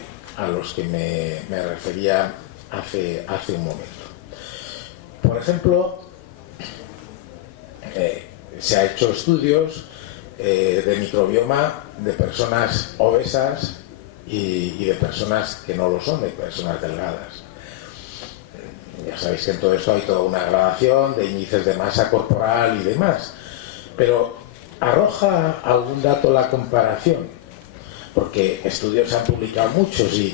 me refería hace un momento. Por ejemplo, se ha hecho estudios de microbioma de personas obesas y de personas que no lo son, de personas delgadas. Ya sabéis que en todo esto hay toda una gradación de índices de masa corporal y demás, pero arroja algún dato la comparación, porque estudios se han publicado muchos y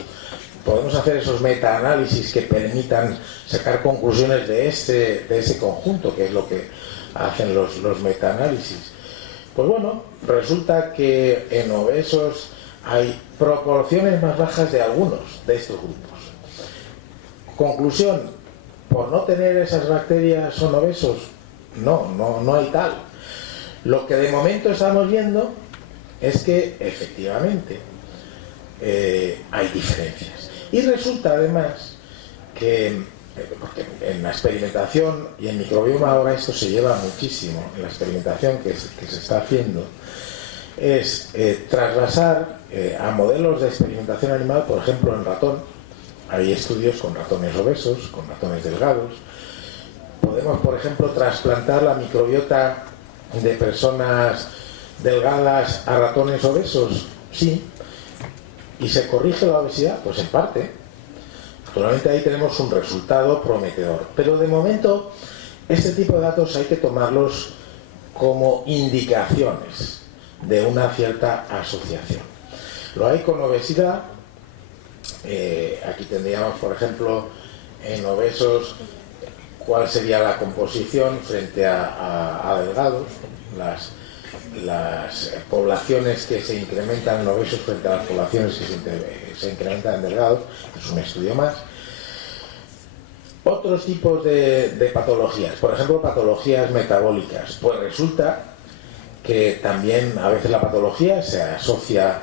podemos hacer esos metaanálisis que permitan sacar conclusiones de ese conjunto, que es lo que hacen los metaanálisis. Pues bueno, resulta que en obesos hay proporciones más bajas de algunos de estos grupos. Conclusión: ¿por no tener esas bacterias son obesos? No hay tal. Lo que de momento estamos viendo es que efectivamente hay diferencias. Y resulta además que, porque en la experimentación y en microbioma ahora esto se lleva muchísimo, en la experimentación que se está haciendo, es trasvasar a modelos de experimentación animal, por ejemplo en ratón. Hay estudios con ratones obesos, con ratones delgados. Podemos, por ejemplo, trasplantar la microbiota de personas delgadas a ratones obesos. Sí. ¿Y se corrige la obesidad? Pues en parte. Actualmente ahí tenemos un resultado prometedor. Pero de momento, este tipo de datos hay que tomarlos como indicaciones de una cierta asociación. Lo hay con obesidad. Aquí tendríamos, por ejemplo, en obesos, cuál sería la composición frente a delgados, las poblaciones que se incrementan en obesos frente a las poblaciones que se incrementan en delgados. Es un estudio más. Otros tipos de patologías, por ejemplo, patologías metabólicas. Pues resulta que también a veces la patología se asocia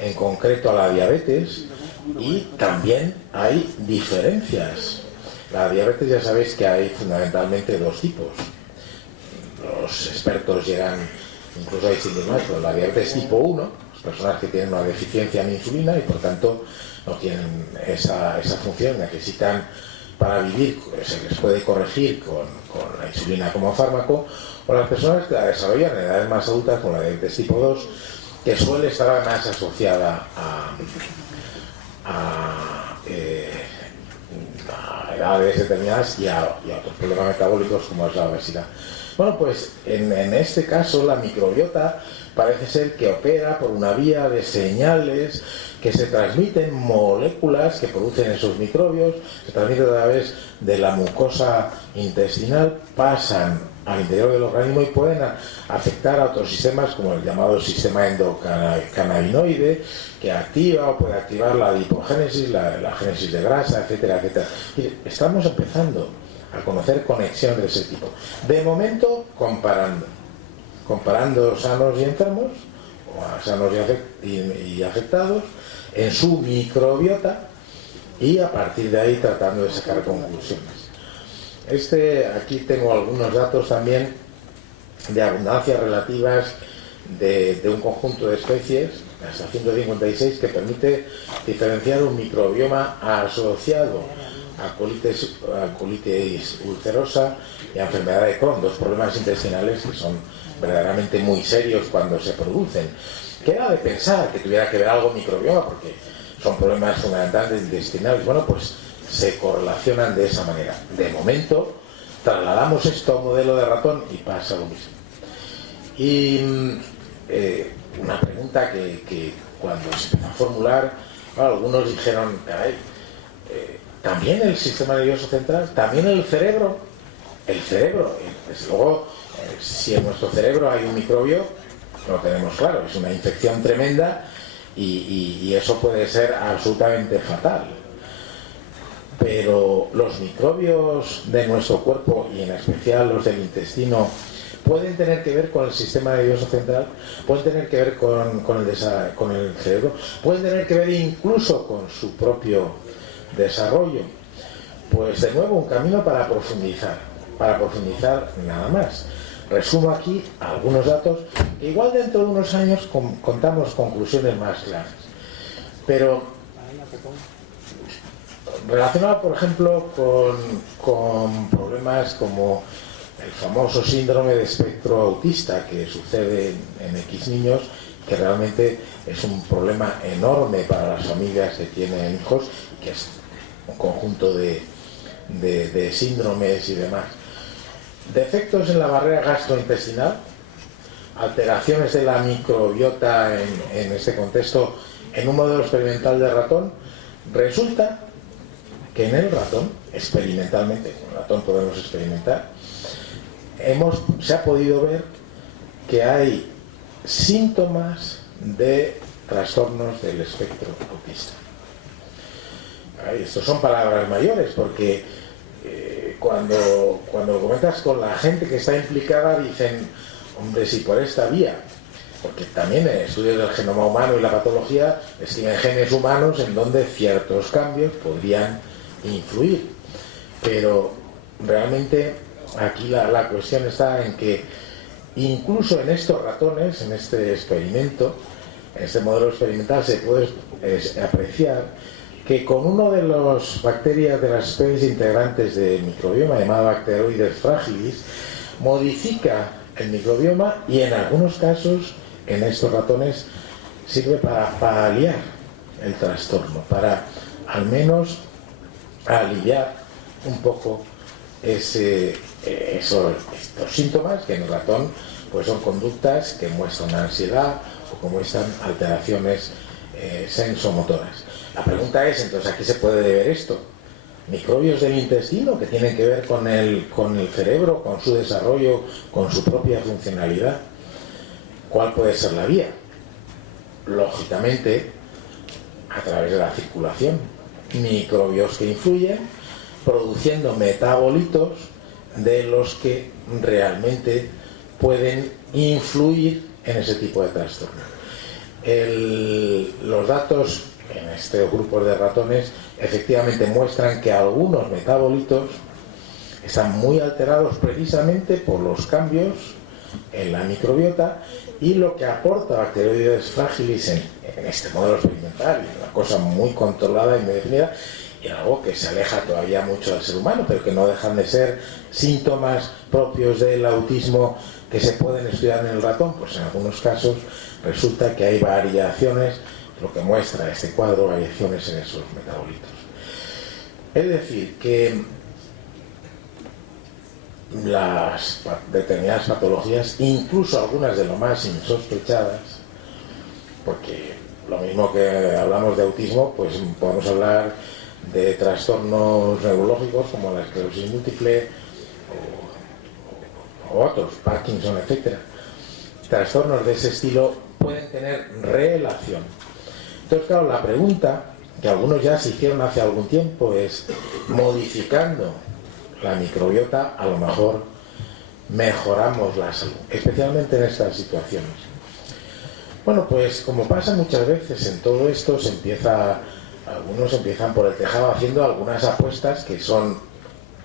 en concreto a la diabetes, y también hay diferencias. La diabetes, ya sabéis que hay fundamentalmente dos tipos. Los expertos llegan, incluso hay síntomas, pero la diabetes tipo 1, las personas que tienen una deficiencia en insulina y por tanto no tienen esa función, necesitan para vivir, se les puede corregir con la insulina como fármaco, o las personas que la desarrollan en edades más adultas con la diabetes tipo 2, que suele estar más asociada a edades determinadas y a otros problemas metabólicos como es la obesidad. Bueno, pues en este caso la microbiota parece ser que opera por una vía de señales que se transmiten, moléculas que producen esos microbios, se transmiten a través de la mucosa intestinal, pasan al interior del organismo y pueden afectar a otros sistemas como el llamado sistema endocannabinoide, que activa o puede activar la adipogénesis, la génesis de grasa, etcétera, etcétera. Estamos empezando a conocer conexiones de ese tipo. De momento, comparando sanos y enfermos, o a sanos y afectados, en su microbiota, y a partir de ahí tratando de sacar conclusiones. Aquí tengo algunos datos también de abundancias relativas de un conjunto de especies hasta 156, que permite diferenciar un microbioma asociado a colitis ulcerosa y a enfermedad de Crohn, dos problemas intestinales que son verdaderamente muy serios cuando se producen. ¿Qué era de pensar que tuviera que ver algo microbioma? Porque son problemas fundamentalmente intestinales. Bueno, pues se correlacionan de esa manera. De momento, trasladamos esto a un modelo de ratón y pasa lo mismo. Y una pregunta que cuando se empezó a formular, bueno, algunos dijeron, ¿también el sistema nervioso central? ¿También el cerebro? El cerebro, desde luego, si en nuestro cerebro hay un microbio, lo tenemos claro, es una infección tremenda y eso puede ser absolutamente fatal. Pero los microbios de nuestro cuerpo, y en especial los del intestino, pueden tener que ver con el sistema nervioso central, pueden tener que ver con el cerebro, pueden tener que ver incluso con su propio desarrollo. Pues de nuevo un camino para profundizar nada más. Resumo aquí algunos datos que igual dentro de unos años contamos conclusiones más claras. Pero relacionado, por ejemplo, con problemas como el famoso síndrome de espectro autista que sucede en X niños, que realmente es un problema enorme para las familias que tienen hijos, que es un conjunto de síndromes y demás. Defectos en la barrera gastrointestinal, alteraciones de la microbiota en este contexto, en un modelo experimental de ratón. Resulta que en el ratón, experimentalmente, con el ratón podemos experimentar, se ha podido ver que hay síntomas de trastornos del espectro autista. Estos son palabras mayores, porque cuando lo comentas con la gente que está implicada, dicen, hombre, si por esta vía, porque también en estudios del genoma humano y la patología escriben genes humanos en donde ciertos cambios podrían influir, pero realmente aquí la cuestión está en que incluso en estos ratones, en este experimento, en este modelo experimental, se puede apreciar que con uno de las bacterias de las especies integrantes del microbioma, llamada Bacteroides fragilis, modifica el microbioma y en algunos casos, en estos ratones, sirve para paliar el trastorno, para al menos aliviar un poco estos síntomas que en el ratón pues son conductas que muestran ansiedad o que muestran alteraciones sensomotoras. La pregunta es, entonces, ¿a qué se puede deber esto? ¿Microbios del intestino que tienen que ver con el cerebro, con su desarrollo, con su propia funcionalidad? ¿Cuál puede ser la vía? Lógicamente, a través de la circulación. Microbios que influyen, produciendo metabolitos de los que realmente pueden influir en ese tipo de trastorno. Los datos en estos grupos de ratones efectivamente muestran que algunos metabolitos están muy alterados precisamente por los cambios en la microbiota, y lo que aporta Bacteroides fragilis en este modelo experimental, una cosa muy controlada y muy definida, y algo que se aleja todavía mucho del ser humano, pero que no dejan de ser síntomas propios del autismo que se pueden estudiar en el ratón. Pues en algunos casos resulta que hay variaciones, lo que muestra este cuadro, variaciones en esos metabolitos. Es decir, que las determinadas patologías, incluso algunas de lo más insospechadas, porque lo mismo que hablamos de autismo, pues podemos hablar de trastornos neurológicos como la esclerosis múltiple o otros, Parkinson, etcétera. Trastornos de ese estilo pueden tener relación. Entonces, claro, la pregunta que algunos ya se hicieron hace algún tiempo es, modificando la microbiota, a lo mejor mejoramos la salud, especialmente en estas situaciones. Bueno, pues como pasa muchas veces en todo esto, algunos empiezan por el tejado haciendo algunas apuestas que son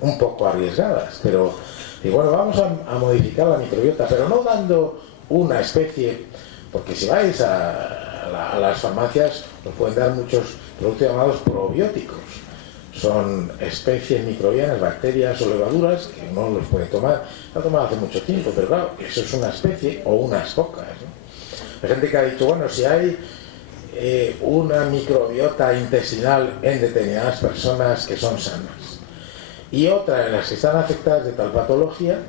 un poco arriesgadas, pero y bueno, vamos a modificar la microbiota, pero no dando una especie, porque si vais a a las farmacias nos pueden dar muchos productos llamados probióticos. Son especies microbianas, bacterias o levaduras que uno los puede tomar. Lo ha tomado hace mucho tiempo, pero claro, eso es una especie o unas pocas, ¿no? Hay gente que ha dicho, bueno, si hay una microbiota intestinal en determinadas personas que son sanas y otra en las que están afectadas de tal patología,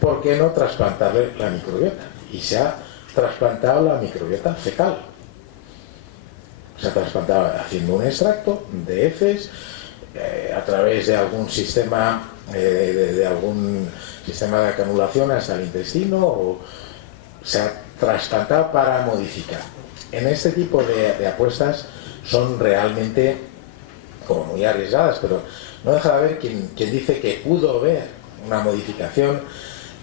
¿por qué no trasplantarle la microbiota? Y se ha trasplantado la microbiota fecal. Se ha trasplantado haciendo un extracto de heces a través de algún sistema de algún sistema de canulación hasta el intestino, o se ha trasplantado para modificar. En este tipo de apuestas son realmente como muy arriesgadas, pero no deja de haber quien dice que pudo haber una modificación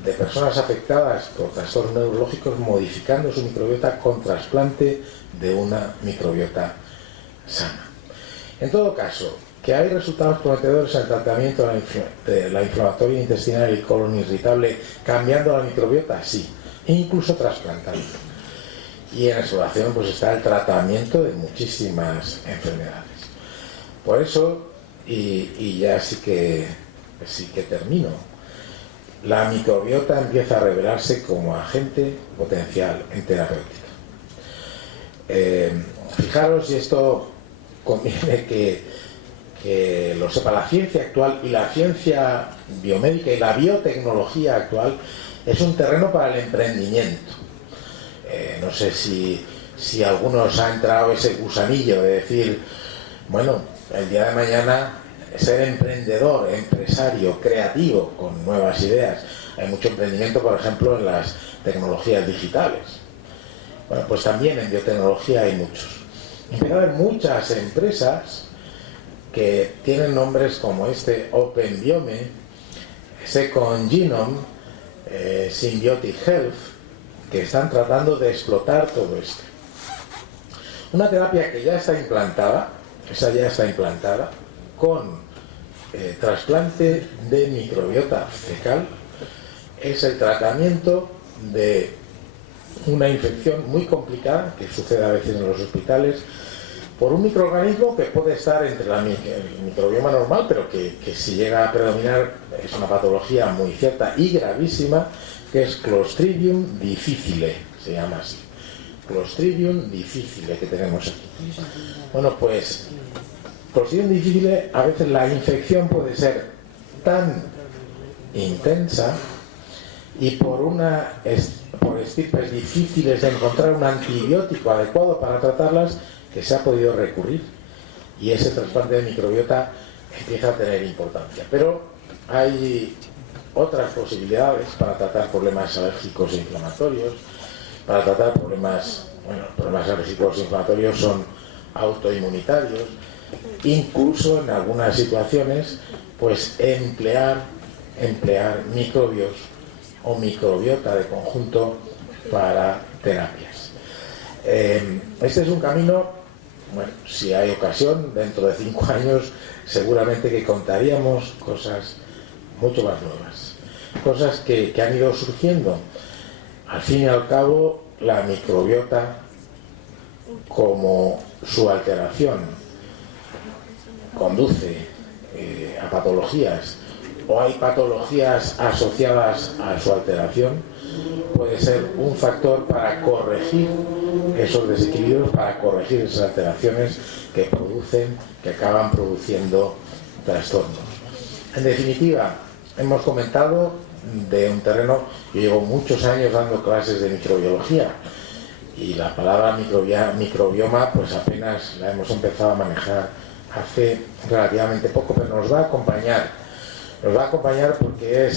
de personas afectadas por trastornos neurológicos modificando su microbiota con trasplante de una microbiota sana. En todo caso, que hay resultados prometedores en el tratamiento de la inflamatoria intestinal y colon irritable cambiando la microbiota, sí, e incluso trasplantando. Y en exploración pues está el tratamiento de muchísimas enfermedades. Por eso, y ya sí que termino, la microbiota empieza a revelarse como agente potencial en terapéutica. Fijaros, y esto conviene que lo sepa la ciencia actual, y la ciencia biomédica y la biotecnología actual es un terreno para el emprendimiento. No sé si a algunos ha entrado ese gusanillo de decir, bueno, el día de mañana ser emprendedor, empresario, creativo, con nuevas ideas. Hay mucho emprendimiento, por ejemplo, en las tecnologías digitales. Bueno, pues también en biotecnología hay muchos. Empieza a haber muchas empresas que tienen nombres como OpenBiome, Second Genome, Symbiotic Health, que están tratando de explotar todo esto. Una terapia que ya está implantada, con trasplante de microbiota fecal, es el tratamiento de una infección muy complicada que sucede a veces en los hospitales por un microorganismo que puede estar entre el microbioma normal, pero que si llega a predominar es una patología muy cierta y gravísima, que es Clostridium difficile, se llama así. Clostridium difficile que tenemos aquí. Bueno, pues Clostridium difficile, a veces la infección puede ser tan intensa y por estirpes difíciles de encontrar un antibiótico adecuado para tratarlas, que se ha podido recurrir, y ese trasplante de microbiota empieza a tener importancia. Pero hay otras posibilidades para tratar problemas alérgicos e inflamatorios. Para tratar problemas alérgicos e inflamatorios son autoinmunitarios. Incluso en algunas situaciones, pues emplear microbios o microbiota de conjunto para terapias. Este es un camino, bueno, si hay ocasión, dentro de 5 años seguramente que contaríamos cosas mucho más nuevas, cosas que han ido surgiendo. Al fin y al cabo, la microbiota, como su alteración conduce a patologías, o hay patologías asociadas a su alteración, puede ser un factor para corregir esos desequilibrios, para corregir esas alteraciones que acaban produciendo trastornos. En definitiva, hemos comentado de un terreno. Yo llevo muchos años dando clases de microbiología y la palabra microbioma pues apenas la hemos empezado a manejar hace relativamente poco, pero nos va a acompañar porque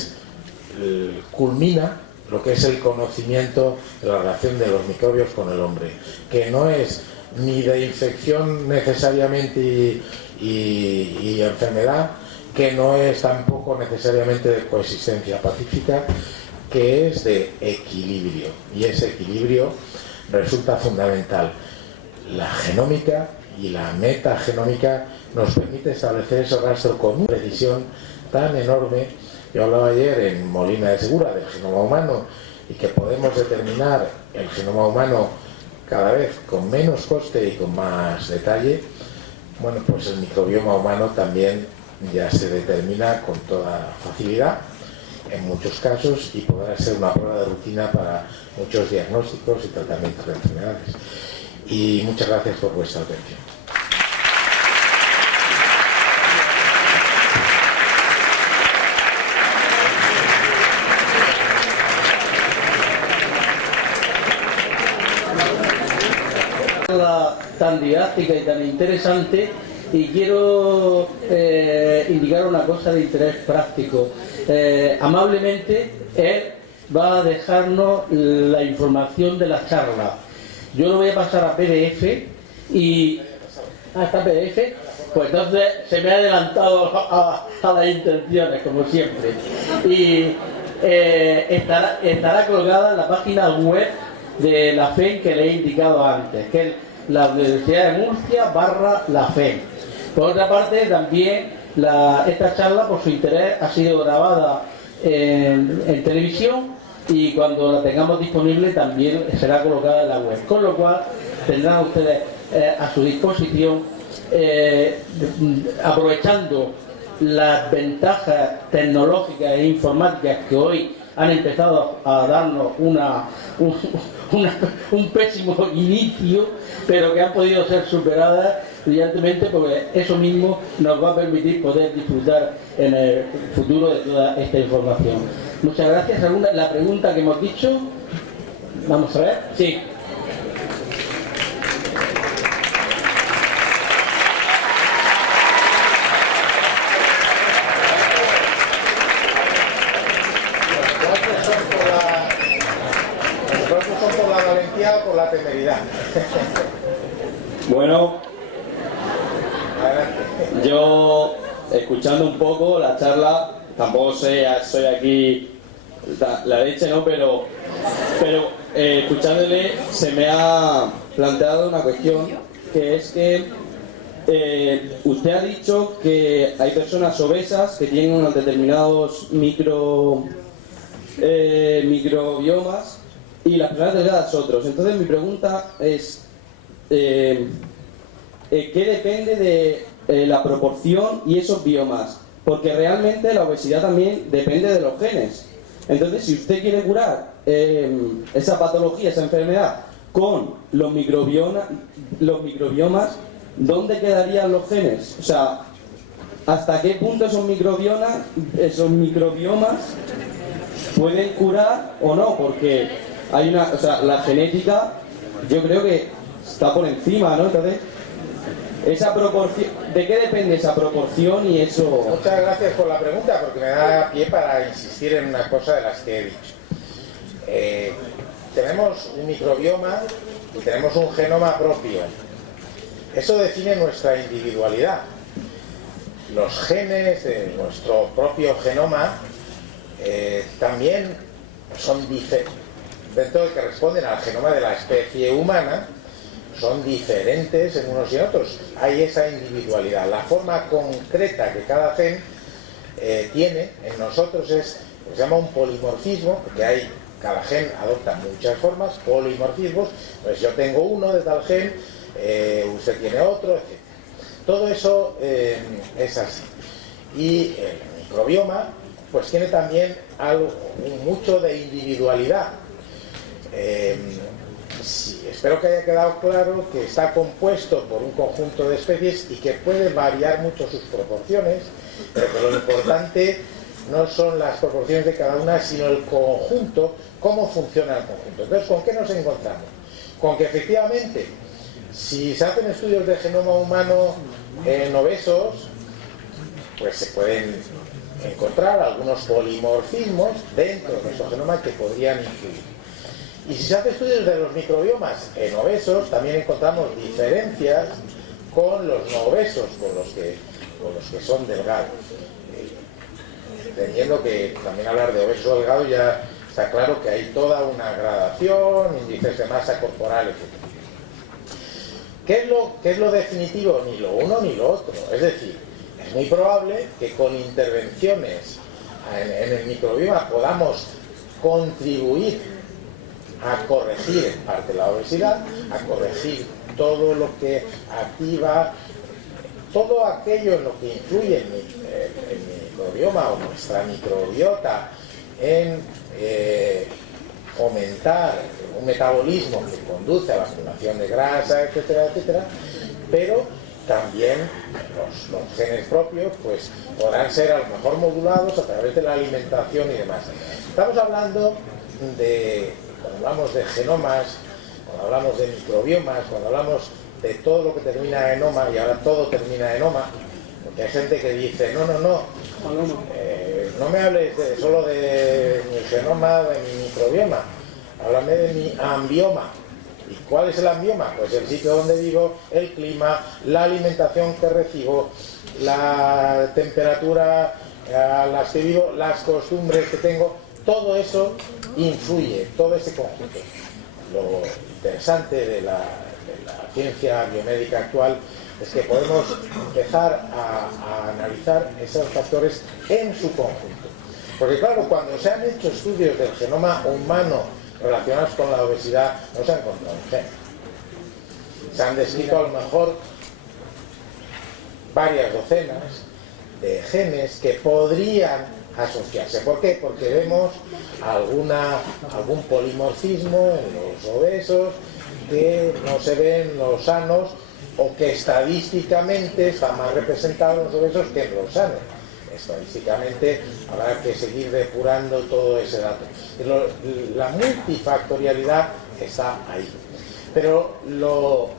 culmina lo que es el conocimiento de la relación de los microbios con el hombre, que no es ni de infección necesariamente y enfermedad, que no es tampoco necesariamente de coexistencia pacífica, que es de equilibrio, y ese equilibrio resulta fundamental. La genómica y la metagenómica nos permite establecer ese rastro con una precisión tan enorme. Yo hablaba ayer en Molina de Segura del genoma humano, y que podemos determinar el genoma humano cada vez con menos coste y con más detalle, bueno, pues el microbioma humano también ya se determina con toda facilidad en muchos casos y podrá ser una prueba de rutina para muchos diagnósticos y tratamientos de enfermedades. Y muchas gracias por vuestra atención. Tan didáctica y tan interesante, y quiero indicar una cosa de interés práctico. Amablemente él va a dejarnos la información de la charla. Yo lo voy a pasar a PDF y está PDF, pues entonces se me ha adelantado a las intenciones, como siempre, y estará colgada en la página web de la FEM que le he indicado antes, que es la Universidad de Murcia /la FEM. Por otra parte, también esta charla, por su interés, ha sido grabada en televisión y cuando la tengamos disponible también será colocada en la web, con lo cual tendrán ustedes a su disposición, aprovechando las ventajas tecnológicas e informáticas que hoy han empezado a darnos un pésimo inicio, pero que han podido ser superadas brillantemente, porque eso mismo nos va a permitir poder disfrutar en el futuro de toda esta información. Muchas gracias. La pregunta que hemos dicho, vamos a ver. Sí. Por la temeridad. Bueno, yo escuchando un poco la charla, tampoco soy aquí la leche, ¿no? Pero escuchándole se me ha planteado una cuestión, que es que usted ha dicho que hay personas obesas que tienen unos determinados microbiomas y las personas delgadas otros. Entonces mi pregunta es, ¿qué depende de la proporción y esos biomas? Porque realmente la obesidad también depende de los genes. Entonces, si usted quiere curar esa patología, esa enfermedad, con los microbiomas, ¿dónde quedarían los genes? O sea, ¿hasta qué punto esos microbiomas pueden curar o no? Porque hay la genética, yo creo que está por encima, ¿no? Entonces, esa proporción, ¿de qué depende esa proporción y eso? Muchas gracias por la pregunta, porque me da pie para insistir en una cosa de las que he dicho. Tenemos un microbioma y tenemos un genoma propio. Eso define nuestra individualidad. Los genes de nuestro propio genoma también son diferentes. Dentro de que responden al genoma de la especie humana, son diferentes en unos y en otros. Hay esa individualidad. La forma concreta que cada gen tiene en nosotros es, se llama un polimorfismo, porque cada gen adopta muchas formas, polimorfismos. Pues yo tengo uno de tal gen, usted tiene otro, etc. Todo eso es así. Y el microbioma pues tiene también mucho de individualidad. Sí, espero que haya quedado claro que está compuesto por un conjunto de especies y que puede variar mucho sus proporciones, pero que lo importante no son las proporciones de cada una, sino el conjunto, cómo funciona el conjunto. Entonces, ¿con qué nos encontramos? Con que efectivamente, si se hacen estudios de genoma humano en obesos, pues se pueden encontrar algunos polimorfismos dentro de nuestro genoma que podrían influir. Y si se hacen estudios de los microbiomas en obesos, también encontramos diferencias con los no obesos, con los que son delgados. Entendiendo que también hablar de obeso o delgado ya está claro que hay toda una gradación, índices de masa corporal, etc. ¿Qué es lo definitivo? Ni lo uno ni lo otro. Es decir, es muy probable que con intervenciones en el microbioma podamos contribuir a corregir en parte la obesidad, a corregir todo lo que activa, todo aquello en lo que influye en mi microbioma o nuestra microbiota, en fomentar un metabolismo que conduce a la acumulación de grasa, etcétera, etcétera, pero también los genes propios pues podrán ser a lo mejor modulados a través de la alimentación y demás. Estamos hablando de, cuando hablamos de genomas, cuando hablamos de microbiomas, cuando hablamos de todo lo que termina en oma, y ahora todo termina en oma, porque hay gente que dice, no me hables solo de mi genoma, de mi microbioma, háblame de mi ambioma. ¿Y cuál es el ambioma? Pues el sitio donde vivo, el clima, la alimentación que recibo, la temperatura a las que vivo, las costumbres que tengo, todo eso influye, todo ese conjunto. Lo interesante de la ciencia biomédica actual es que podemos empezar a analizar esos factores en su conjunto. Porque claro, cuando se han hecho estudios del genoma humano relacionados con la obesidad, no se ha encontrado un gen. Se han descrito a lo mejor varias docenas de genes que podrían asociarse. ¿Por qué? Porque vemos algún polimorfismo en los obesos que no se ven en los sanos, o que estadísticamente está más representado en los obesos que en los sanos. Estadísticamente habrá que seguir depurando todo ese dato. La multifactorialidad está ahí. Pero lo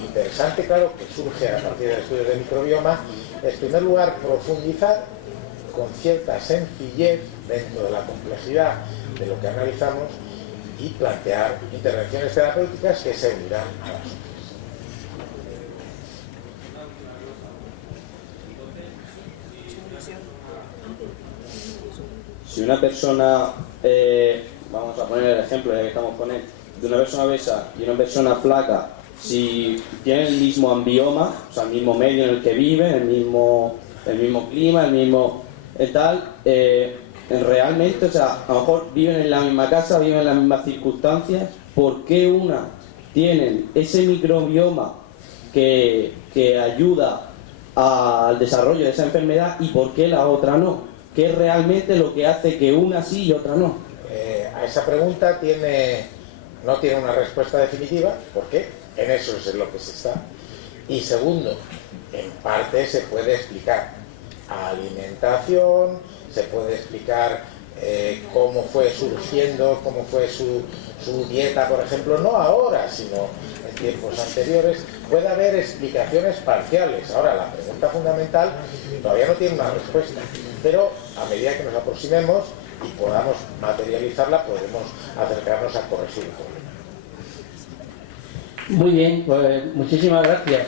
interesante, claro, que surge a partir de estudios de microbioma, es en primer lugar profundizar con cierta sencillez dentro de la complejidad de lo que analizamos y plantear intervenciones terapéuticas que se unirán a las otras. Si una persona, vamos a poner el ejemplo ya que estamos con él, de una persona obesa y una persona flaca, si tienen el mismo ambioma, o sea, el mismo medio en el que viven, el mismo clima, el mismo tal, realmente, o sea, a lo mejor viven en la misma casa, viven en las mismas circunstancias, ¿por qué una tienen ese microbioma que ayuda al desarrollo de esa enfermedad y por qué la otra no? ¿Qué es realmente lo que hace que una sí y otra no? A esa pregunta no tiene una respuesta definitiva, porque en eso es en lo que se está. Y segundo, en parte se puede explicar alimentación, se puede explicar cómo fue surgiendo, cómo fue su dieta, por ejemplo, no ahora, sino en tiempos anteriores. Puede haber explicaciones parciales. Ahora, la pregunta fundamental todavía no tiene una respuesta, pero a medida que nos aproximemos y podamos materializarla, podremos acercarnos a corregir el problema. Muy bien, pues muchísimas gracias.